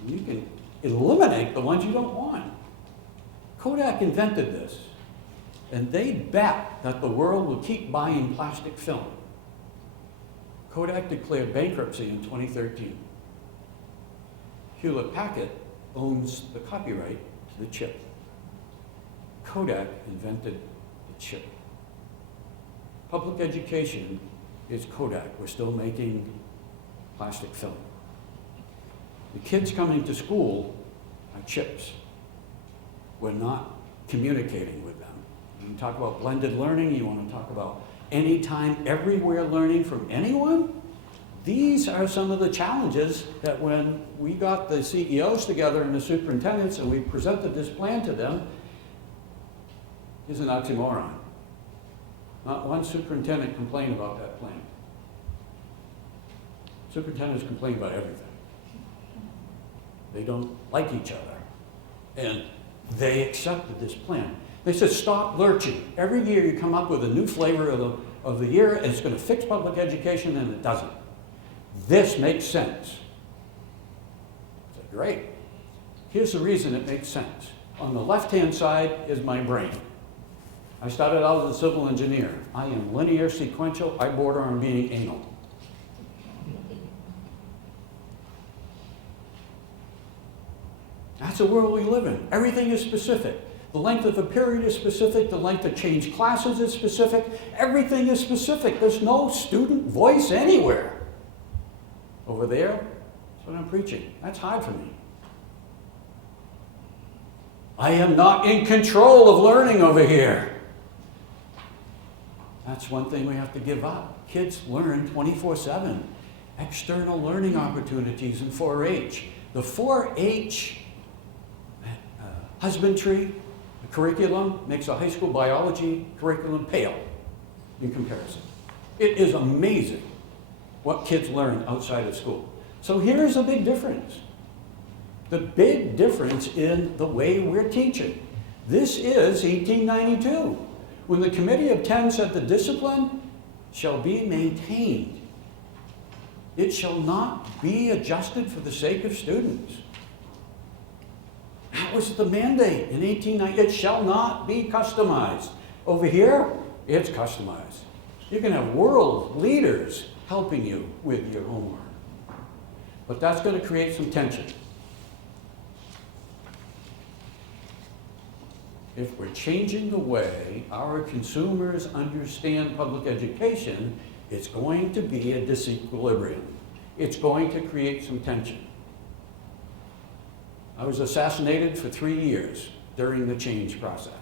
And you can eliminate the ones you don't want. Kodak invented this. And they bet that the world will keep buying plastic film. Kodak declared bankruptcy in 2013. Hewlett-Packard owns the copyright to the chip. Kodak invented the chip. Public education is Kodak. We're still making plastic film. The kids coming to school are chips. We're not communicating with them. You talk about blended learning, you want to talk about anytime, everywhere learning from anyone? These are some of the challenges that when we got the CEOs together and the superintendents and we presented this plan to them, is an oxymoron. Not one superintendent complained about that plan. Superintendents complain about everything. They don't like each other. And they accepted this plan. They said, stop lurching. Every year you come up with a new flavor of the year, and it's going to fix public education, and it doesn't. This makes sense. I said, great. Here's the reason it makes sense. On the left-hand side is my brain. I started out as a civil engineer. I am linear, sequential. I border on being anal. That's the world we live in. Everything is specific. The length of a period is specific. The length of change classes is specific. Everything is specific. There's no student voice anywhere. Over there, that's what I'm preaching. That's hard for me. I am not in control of learning over here. That's one thing we have to give up. Kids learn 24/7. External learning opportunities in 4-H. The 4-H husbandry curriculum makes a high school biology curriculum pale in comparison. It is amazing what kids learn outside of school. So here's a big difference. The big difference in the way we're teaching. This is 1892, when the Committee of 10 said the discipline shall be maintained. It shall not be adjusted for the sake of students. That was the mandate in 1890. It shall not be customized. Over here, it's customized. You can have world leaders helping you with your homework. But that's going to create some tension. If we're changing the way our consumers understand public education, it's going to be a disequilibrium. It's going to create some tension. I was assassinated for 3 years during the change process.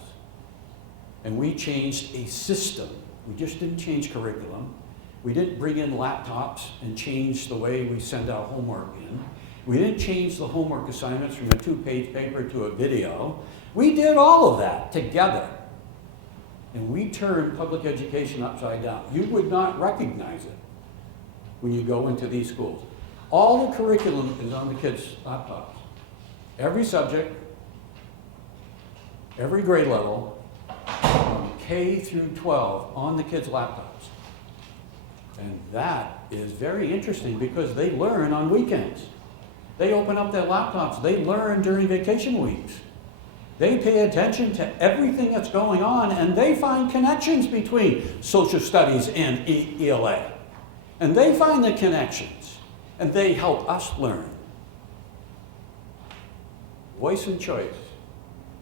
And we changed a system. We just didn't change curriculum. We didn't bring in laptops and change the way we send our homework in. We didn't change the homework assignments from a 2-page paper to a video. We did all of that together. And we turned public education upside down. You would not recognize it when you go into these schools. All the curriculum is on the kids' laptops. Every subject, every grade level, from K through 12, on the kids' laptops. And that is very interesting because they learn on weekends. They open up their laptops. They learn during vacation weeks. They pay attention to everything that's going on, and they find connections between social studies and ELA. And they find the connections, and they help us learn. Voice and choice.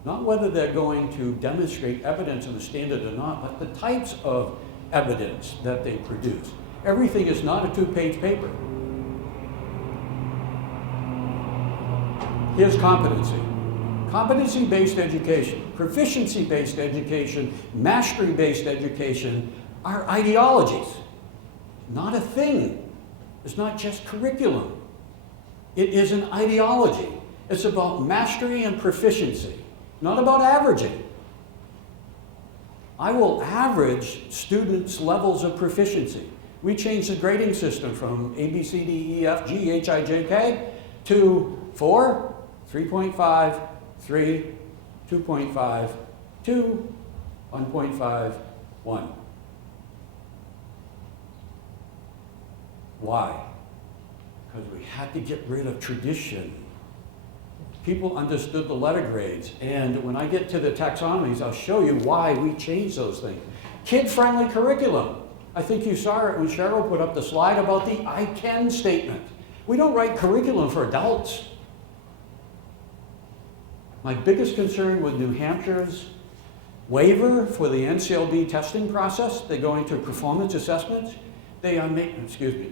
Not whether they're going to demonstrate evidence in the standard or not, but the types of evidence that they produce. Everything is not a 2-page paper. Here's competency. Competency-based education, proficiency-based education, mastery-based education are ideologies. Not a thing. It's not just curriculum. It is an ideology. It's about mastery and proficiency, not about averaging. I will average students' levels of proficiency. We changed the grading system from A, B, C, D, E, F, G, H, I, J, K to 4, 3.5, 3, 2.5, 2, 1.5, 1. Why? Because we had to get rid of tradition. People understood the letter grades, and when I get to the taxonomies, I'll show you why we changed those things. Kid-friendly curriculum. I think you saw it when Cheryl put up the slide about the I can statement. We don't write curriculum for adults. My biggest concern with New Hampshire's waiver for the NCLB testing process, they're going to performance assessments. They are making,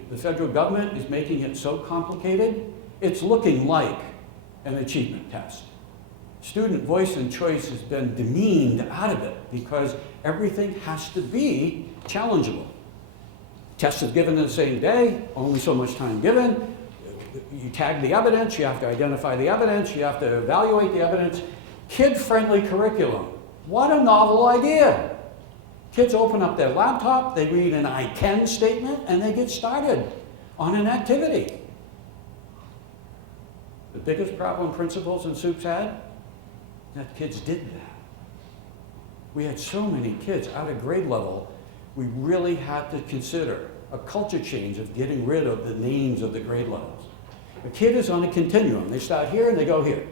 the federal government is making it so complicated, it's looking like an achievement test. Student voice and choice has been demeaned out of it because everything has to be challengeable. Test is given the same day, only so much time given. You tag the evidence, you have to identify the evidence, you have to evaluate the evidence. Kid-friendly curriculum. What a novel idea. Kids open up their laptop, they read an I can statement, and they get started on an activity. The biggest problem principals and SUPs had, that kids did that. We had so many kids out of grade level, we really had to consider a culture change of getting rid of the names of the grade levels. A kid is on a continuum. They start here and they go here.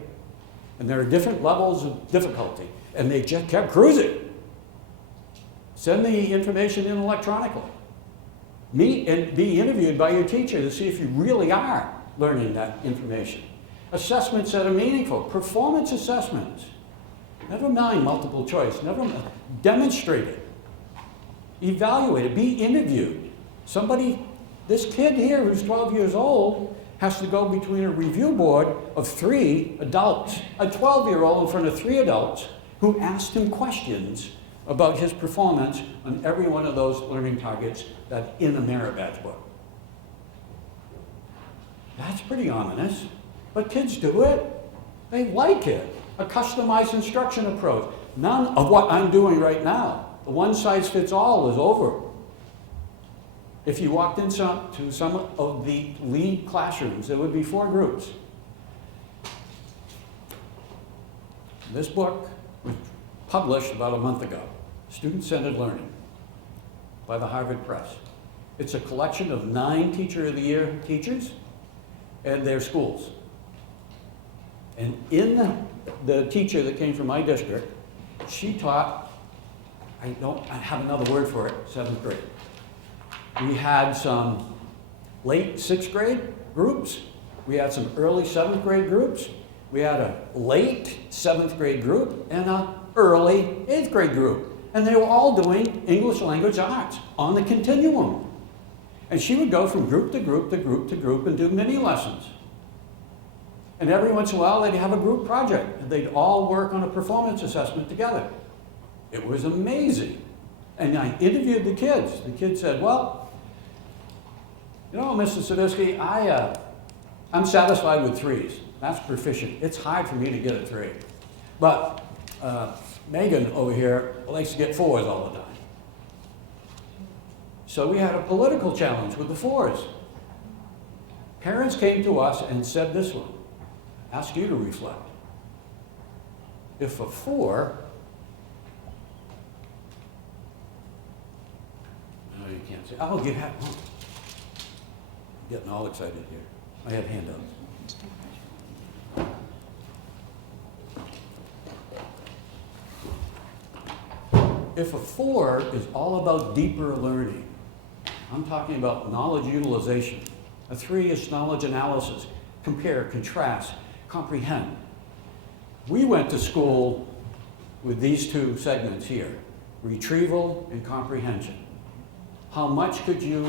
And there are different levels of difficulty. And they just kept cruising. Send the information in electronically. Meet and be interviewed by your teacher to see if you really are learning that information. Assessments that are meaningful. Performance assessments. Never mind multiple choice. Never mind. Demonstrate it. Evaluate it. Be interviewed. Somebody, this kid here who's 12 years old, has to go between a review board of 3 adults, a 12-year-old in front of 3 adults who asked him questions about his performance on every one of those learning targets that's in the merit badge book. That's pretty ominous, but kids do it. They like it. A customized instruction approach. None of what I'm doing right now. The one size fits all is over. If you walked into some of the lead classrooms, there would be 4 groups. This book was published about a month ago, Student-Centered Learning, by the Harvard Press. It's a collection of 9 Teacher of the Year teachers and their schools. And in the teacher that came from my district, she taught, I have another word for it, 7th grade. We had some late 6th grade groups. We had some early 7th grade groups. We had a late 7th grade group and an early 8th grade group. And they were all doing English language arts on the continuum. And she would go from group to group to group to group and do mini lessons. And every once in a while, they'd have a group project. And they'd all work on a performance assessment together. It was amazing. And I interviewed the kids. The kids said, well, You know, Mr. Sadisky, I'm satisfied with 3s. That's proficient. It's hard for me to get a 3. But Megan over here likes to get 4s all the time. So we had a political challenge with the 4s. Parents came to us and said this one. Ask you to reflect. If a 4, no, you can't say, oh, you have, oh. I'm getting all excited here. I have handouts. If a 4 is all about deeper learning, I'm talking about knowledge utilization. A 3 is knowledge analysis, compare, contrast, comprehend. We went to school with these 2 segments here, retrieval and comprehension. How much could you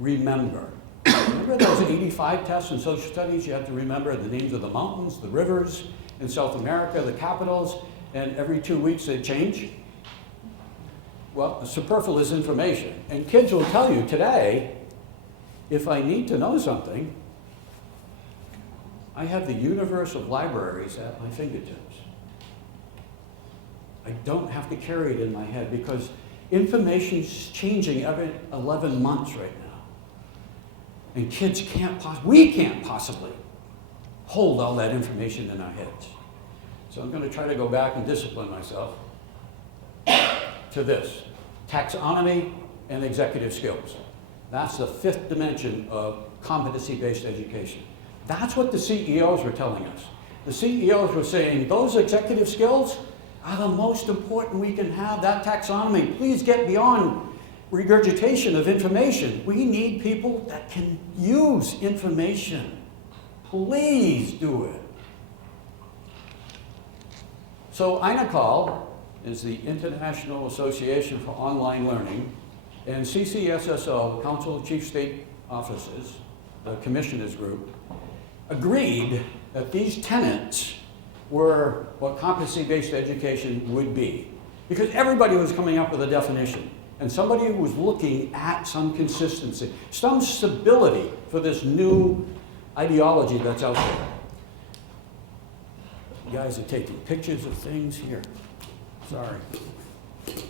remember? Remember those 85 tests in social studies? You have to remember the names of the mountains, the rivers in South America, the capitals, and every 2 weeks they change? Well, superfluous information. And kids will tell you today, if I need to know something, I have the universe of libraries at my fingertips. I don't have to carry it in my head because information's changing every 11 months right now. And kids we can't possibly hold all that information in our heads. So I'm going to try to go back and discipline myself to this, taxonomy and executive skills. That's the 5th dimension of competency-based education. That's what the CEOs were telling us. The CEOs were saying, those executive skills are the most important we can have, that taxonomy. Please get beyond regurgitation of information. We need people that can use information. Please do it. So INACOL is the International Association for Online Learning, and CCSSO, the Council of Chief State Officers, the commissioners group, agreed that these tenets were what competency-based education would be. Because everybody was coming up with a definition, and somebody was looking at some consistency, some stability for this new ideology that's out there. You guys are taking pictures of things here. Sorry. Did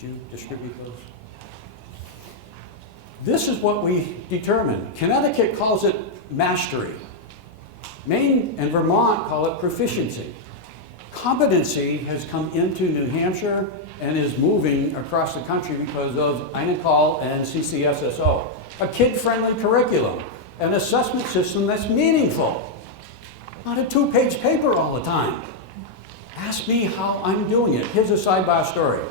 you distribute those? This is what we determined. Connecticut calls it mastery. Maine and Vermont call it proficiency. Competency has come into New Hampshire and is moving across the country because of INACOL and CCSSO. A kid-friendly curriculum, an assessment system that's meaningful. Not a 2-page paper all the time. Ask me how I'm doing it. Here's a sidebar story.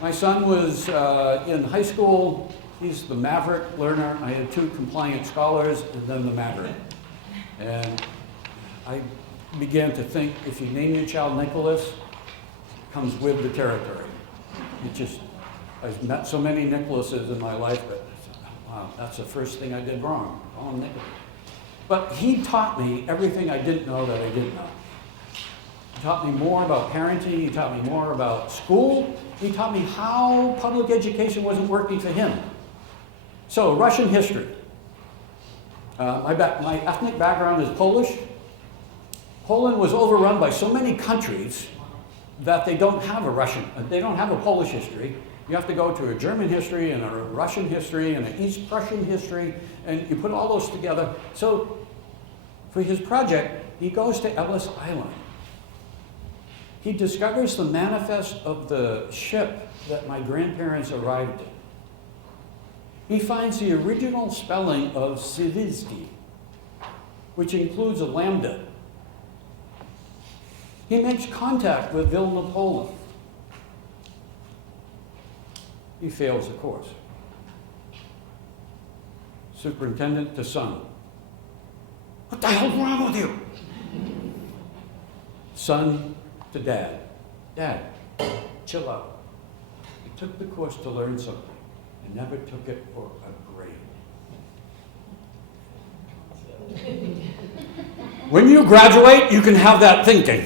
My son was in high school. He's the maverick learner. I had 2 compliant scholars and then the maverick. And I began to think, if you name your child Nicholas, it comes with the territory. I've met so many Nicholases in my life, but wow, that's the first thing I did wrong. Call him Nicholas. But he taught me everything I didn't know that I didn't know. He taught me more about parenting. He taught me more about school. He taught me how public education wasn't working for him. So, Russian history. My ethnic background is Polish. Poland was overrun by so many countries that they don't have a Polish history. You have to go to a German history and a Russian history and an East Prussian history, and you put all those together. So, for his project, he goes to Ellis Island. He discovers the manifest of the ship that my grandparents arrived in. He finds the original spelling of Sivirsky, which includes a lambda. He makes contact with Vilna, Poland. He fails the course. Superintendent to son. What the hell's wrong with you? Son to dad. Dad, chill out. I took the course to learn something. I never took it for a grade. When you graduate, you can have that thinking.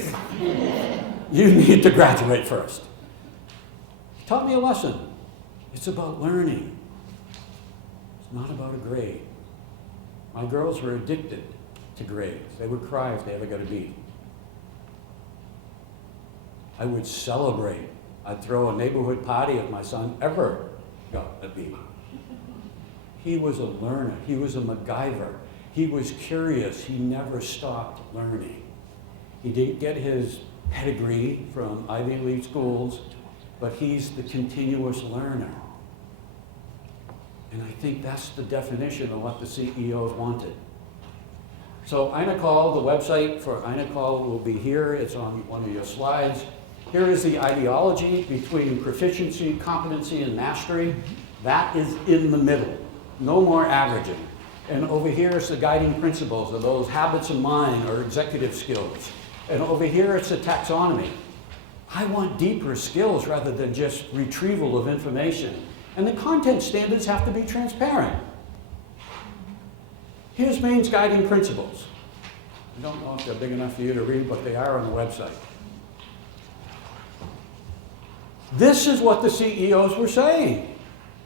You need to graduate first. He taught me a lesson. It's about learning. It's not about a grade. My girls were addicted to grades. They would cry if they ever got a B. I would celebrate. I'd throw a neighborhood party if my son ever got a B. He was a learner. He was a MacGyver. He was curious. He never stopped learning. He didn't get his pedigree from Ivy League schools, but he's the continuous learner. And I think that's the definition of what the CEOs wanted. So INACOL, the website for INACOL will be here. It's on one of your slides. Here is the ideology between proficiency, competency, and mastery. That is in the middle. No more averaging. And over here is the guiding principles of those habits of mind or executive skills. And over here it's the taxonomy. I want deeper skills rather than just retrieval of information. And the content standards have to be transparent. Here's Maine's guiding principles. I don't know if they're big enough for you to read, but they are on the website. This is what the CEOs were saying.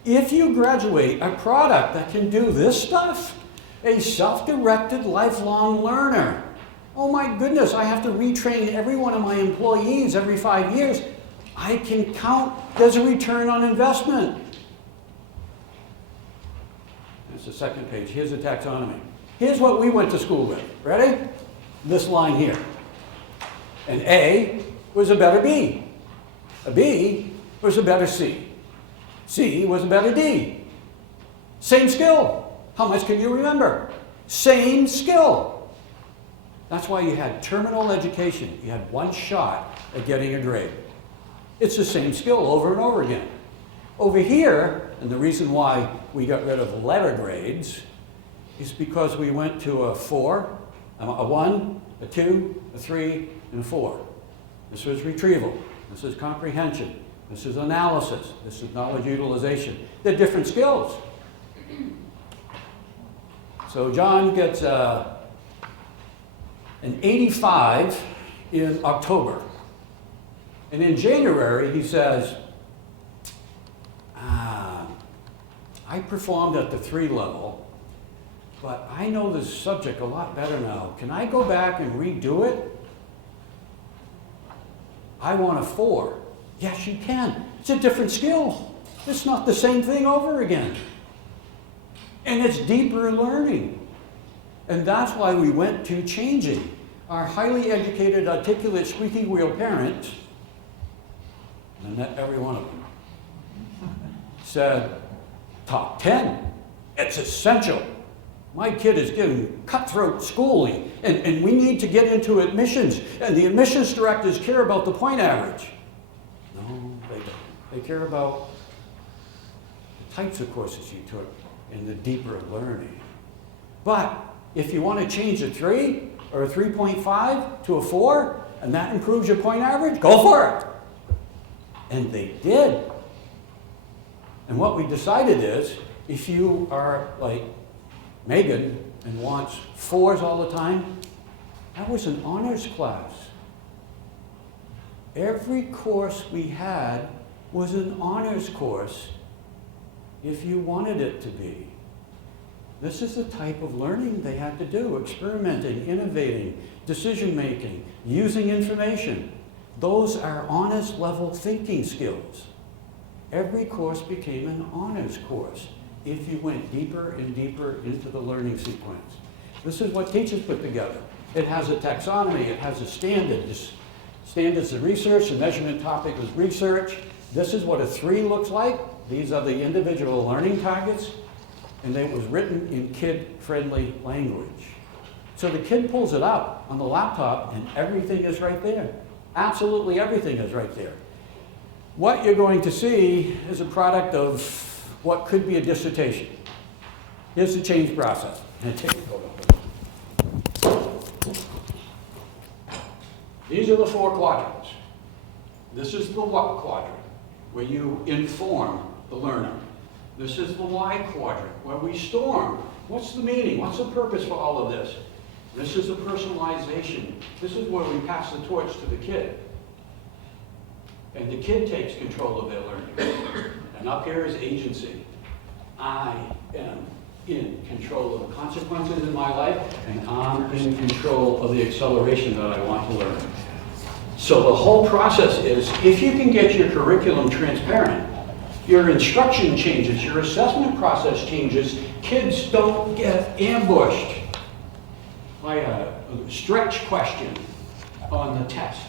If you graduate a product that can do this stuff, a self-directed lifelong learner. Oh my goodness, I have to retrain every one of my employees every 5 years. I can count, there's a return on investment. That's the second page. Here's the taxonomy. Here's what we went to school with. Ready? This line here. An A was a better B. A B was a better C. C was a better D. Same skill. How much can you remember? Same skill. That's why you had terminal education. You had one shot at getting a grade. It's the same skill over and over again. Over here, and the reason why we got rid of letter grades is because we went to a 4, a 1, a 2, a 3, and a 4. This was retrieval. This is comprehension. This is analysis. This is knowledge utilization. They're different skills. So John gets an 85 in October. And in January, he says, I performed at the 3 level, but I know this subject a lot better now. Can I go back and redo it? I want a 4. Yes, you can. It's a different skill. It's not the same thing over again. And it's deeper learning. And that's why we went to changing. Our highly educated, articulate, squeaky wheel parents, and I met every one of them, said, top 10, it's essential. My kid is getting cutthroat schooling, and we need to get into admissions, and the admissions directors care about the point average. No, they don't. They care about the types of courses you took and the deeper learning. But if you want to change a 3 or a 3.5 to a 4, and that improves your point average, go for it. And they did. And what we decided is, if you are like Megan and wants 4s all the time, that was an honors class. Every course we had was an honors course if you wanted it to be. This is the type of learning they had to do, experimenting, innovating, decision-making, using information. Those are honors level thinking skills. Every course became an honors course if you went deeper and deeper into the learning sequence. This is what teachers put together. It has a taxonomy, it has a standard. Standards of research, the measurement topic is research. This is what a 3 looks like. These are the individual learning targets. And it was written in kid-friendly language. So the kid pulls it up on the laptop and everything is right there. Absolutely everything is right there. What you're going to see is a product of what could be a dissertation. Here's the change process. And take a photo. These are the 4 quadrants. This is the what quadrant, where you inform the learner. This is the Y quadrant, where we storm. What's the meaning? What's the purpose for all of this? This is the personalization. This is where we pass the torch to the kid. And the kid takes control of their learning. And up here is agency. I am in control of the consequences in my life, and I'm in control of the acceleration that I want to learn. So the whole process is, if you can get your curriculum transparent, your instruction changes, your assessment process changes, kids don't get ambushed by a stretch question on the test.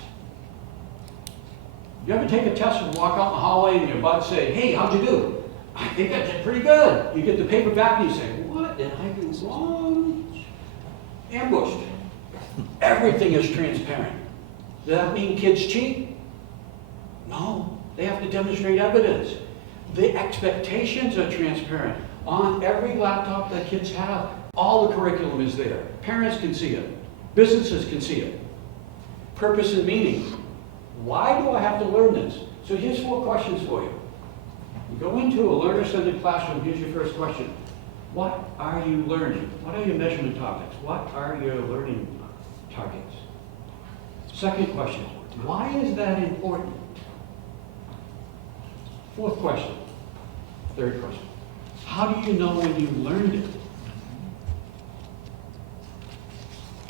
You ever take a test and walk out in the hallway and your bud say, hey, how'd you do? I think I did pretty good. You get the paper back and you say, what did I do wrong? Ambushed. Everything is transparent. Does that mean kids cheat? No, they have to demonstrate evidence. The expectations are transparent. On every laptop that kids have, all the curriculum is there. Parents can see it. Businesses can see it. Purpose and meaning. Why do I have to learn this? So here's 4 questions for you. You go into a learner-centered classroom, here's your first question. What are you learning? What are your measurement topics? What are your learning targets? Second question, why is that important? 4th question. 3rd question, how do you know when you learned it?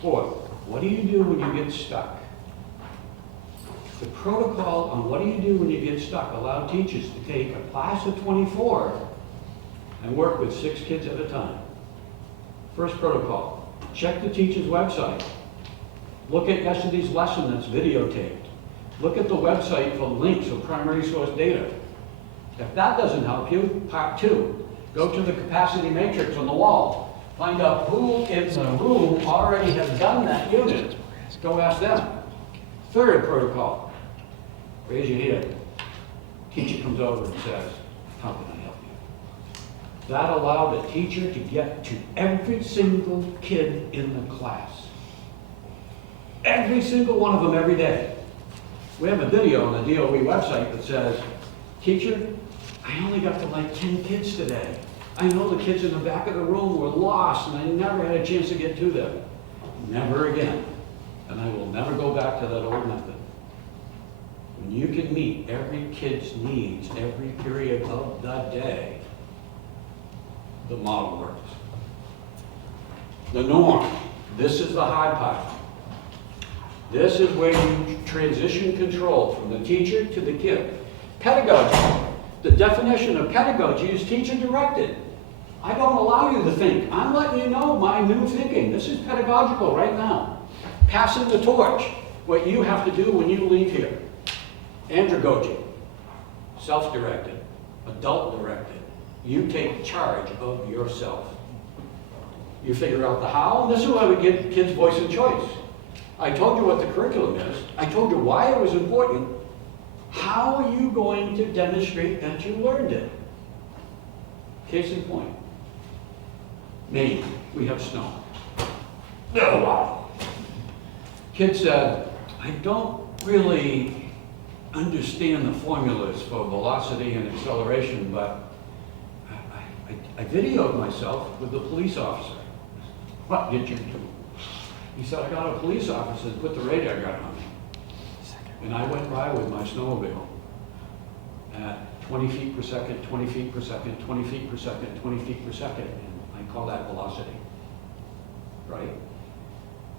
4th, what do you do when you get stuck? The protocol on what do you do when you get stuck allowed teachers to take a class of 24 and work with 6 kids at a time. First protocol, check the teacher's website. Look at yesterday's lesson that's videotaped. Look at the website for links or primary source data. If that doesn't help you, part 2, go to the capacity matrix on the wall. Find out who in the room already has done that unit. Go ask them. 3rd protocol, raise your hand. Teacher comes over and says, how can I help you? That allowed the teacher to get to every single kid in the class. Every single one of them every day. We have a video on the DOE website that says, teacher, I only got to like 10 kids today. I know the kids in the back of the room were lost and I never had a chance to get to them. Never again. And I will never go back to that old method. When you can meet every kid's needs every period of the day, the model works. The norm. This is the hard part. This is where you transition control from the teacher to the kid. Pedagogy. The definition of pedagogy is teacher directed. I don't allow you to think. I'm letting you know my new thinking. This is pedagogical right now. Passing the torch. What you have to do when you leave here. Andragogy. Self-directed. Adult-directed. You take charge of yourself. You figure out the how, and this is why we give kids voice and choice. I told you what the curriculum is. I told you why it was important. How are you going to demonstrate that you learned it? Case in point. Maine, we have snow. Oh, wow. Kid said, I don't really understand the formulas for velocity and acceleration, but I videoed myself with the police officer. What did you do? He said, I got a police officer and put the radar gun on me. And I went by with my snowmobile at 20 feet per second, 20 feet per second, 20 feet per second, 20 feet per second. And I call that velocity, right?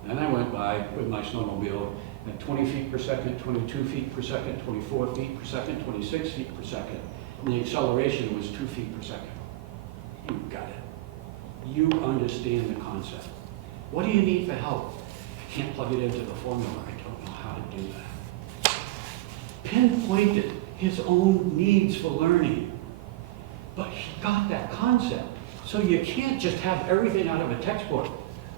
Then I went by with my snowmobile at 20 feet per second, 22 feet per second, 24 feet per second, 26 feet per second. And the acceleration was 2 feet per second. You got it. You understand the concept. What do you need for help? I can't plug it into the formula. I don't know how to do that. Pinpointed his own needs for learning. But he got that concept. So you can't just have everything out of a textbook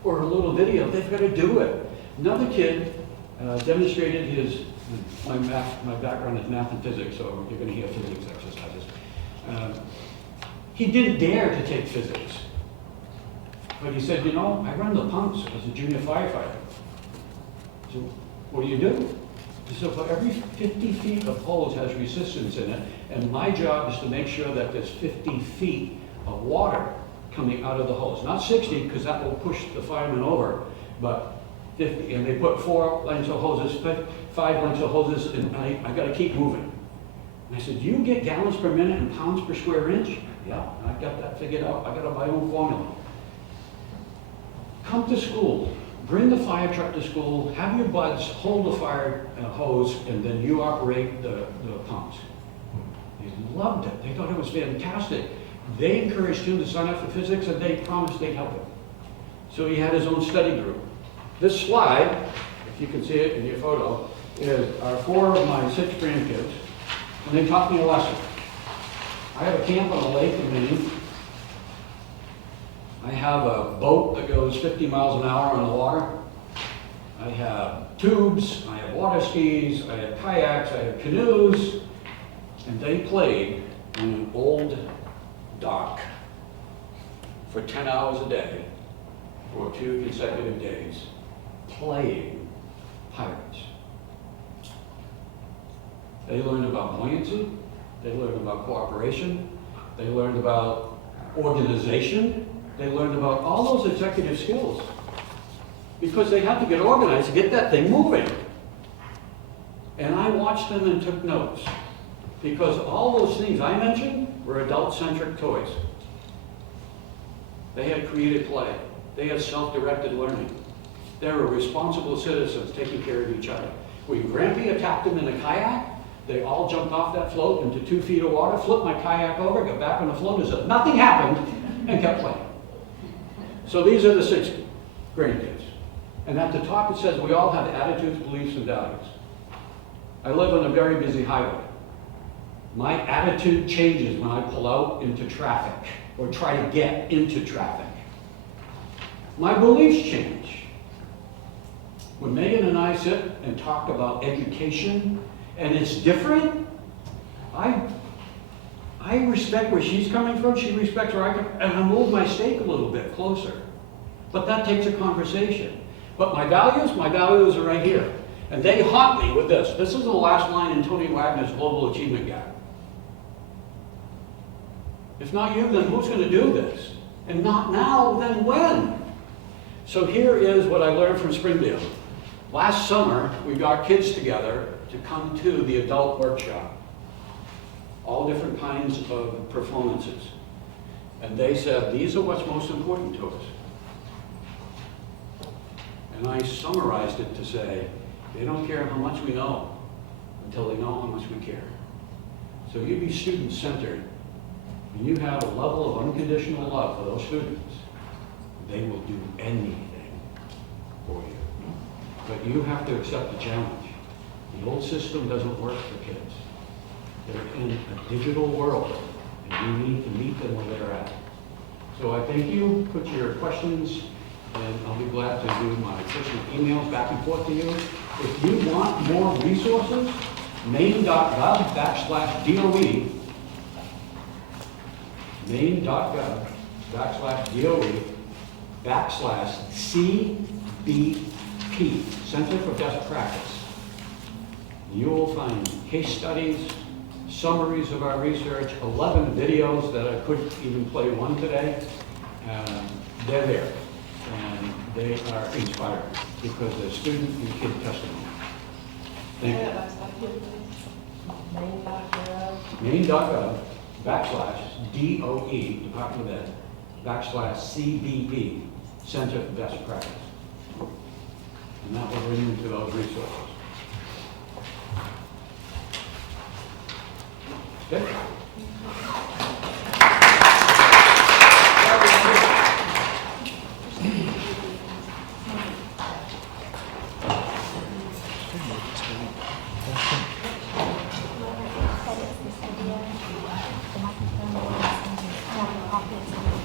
or a little video. They've got to do it. Another kid demonstrated his, my background is math and physics, so you're going to hear physics exercises. He didn't dare to take physics. But he said, you know, I run the pumps as a junior firefighter. So what do you do? He said, for every 50 feet of hose has resistance in it, and my job is to make sure that there's 50 feet of water coming out of the hose. Not 60, because that will push the fireman over, but 50. And they put 4 lengths of hoses, 5 lengths of hoses, and I got to keep moving. And I said, you get gallons per minute and pounds per square inch? Yeah, I've got that to get out, I got my own formula. Come to school, bring the fire truck to school, have your buds hold the fire hose, and then you operate the pumps. They loved it. They thought it was fantastic. They encouraged him to sign up for physics, and they promised they'd help him. So he had his own study group. This slide, if you can see it in your photo, are 4 of my 6 grandkids, and they taught me a lesson. I have a camp on a lake in Maine. I have a boat that goes 50 miles an hour on the water. I have tubes, I have water skis, I have kayaks, I have canoes, and they played in an old dock for 10 hours a day for 2 consecutive days, playing pirates. They learned about buoyancy, they learned about cooperation, they learned about organization, they learned about all those executive skills because they had to get organized to get that thing moving. And I watched them and took notes because all those things I mentioned were adult-centric toys. They had creative play. They had self-directed learning. They were responsible citizens taking care of each other. When Grampy attacked them in a kayak, they all jumped off that float into 2 feet of water, flipped my kayak over, got back on the float as if nothing happened, and kept playing. So these are the 6 grandkids. And at the top it says we all have attitudes, beliefs, and values. I live on a very busy highway. My attitude changes when I pull out into traffic or try to get into traffic. My beliefs change. When Megan and I sit and talk about education and it's different, I respect where she's coming from, she respects where I come, and I move my stake a little bit closer. But that takes a conversation. But my values are right here. And they haunt me with this. This is the last line in Tony Wagner's Global Achievement Gap. If not you, then who's going to do this? And not now, then when? So here is what I learned from Springdale. Last summer, we got kids together to come to the adult workshop. All different kinds of performances. And they said, these are what's most important to us. And I summarized it to say, they don't care how much we know until they know how much we care. So you be student-centered, and you have a level of unconditional love for those students, they will do anything for you. But you have to accept the challenge. The old system doesn't work for kids. They're in a digital world, and you need to meet them where they're at. So I thank you. Put your questions, and I'll be glad to do my personal emails back and forth to you. If you want more resources, maine.gov/DOE, maine.gov/DOE/CBP, Center for Best Practice. You will find case studies, summaries of our research, 11 videos that I couldn't even play one today. They're there, and they are inspiring because they're student and kid testimony. Thank you. Maine.gov/DOE, Department of Ed, /CBP, Center for Best Practice. And that will bring you to those resources. Okay? The microphone,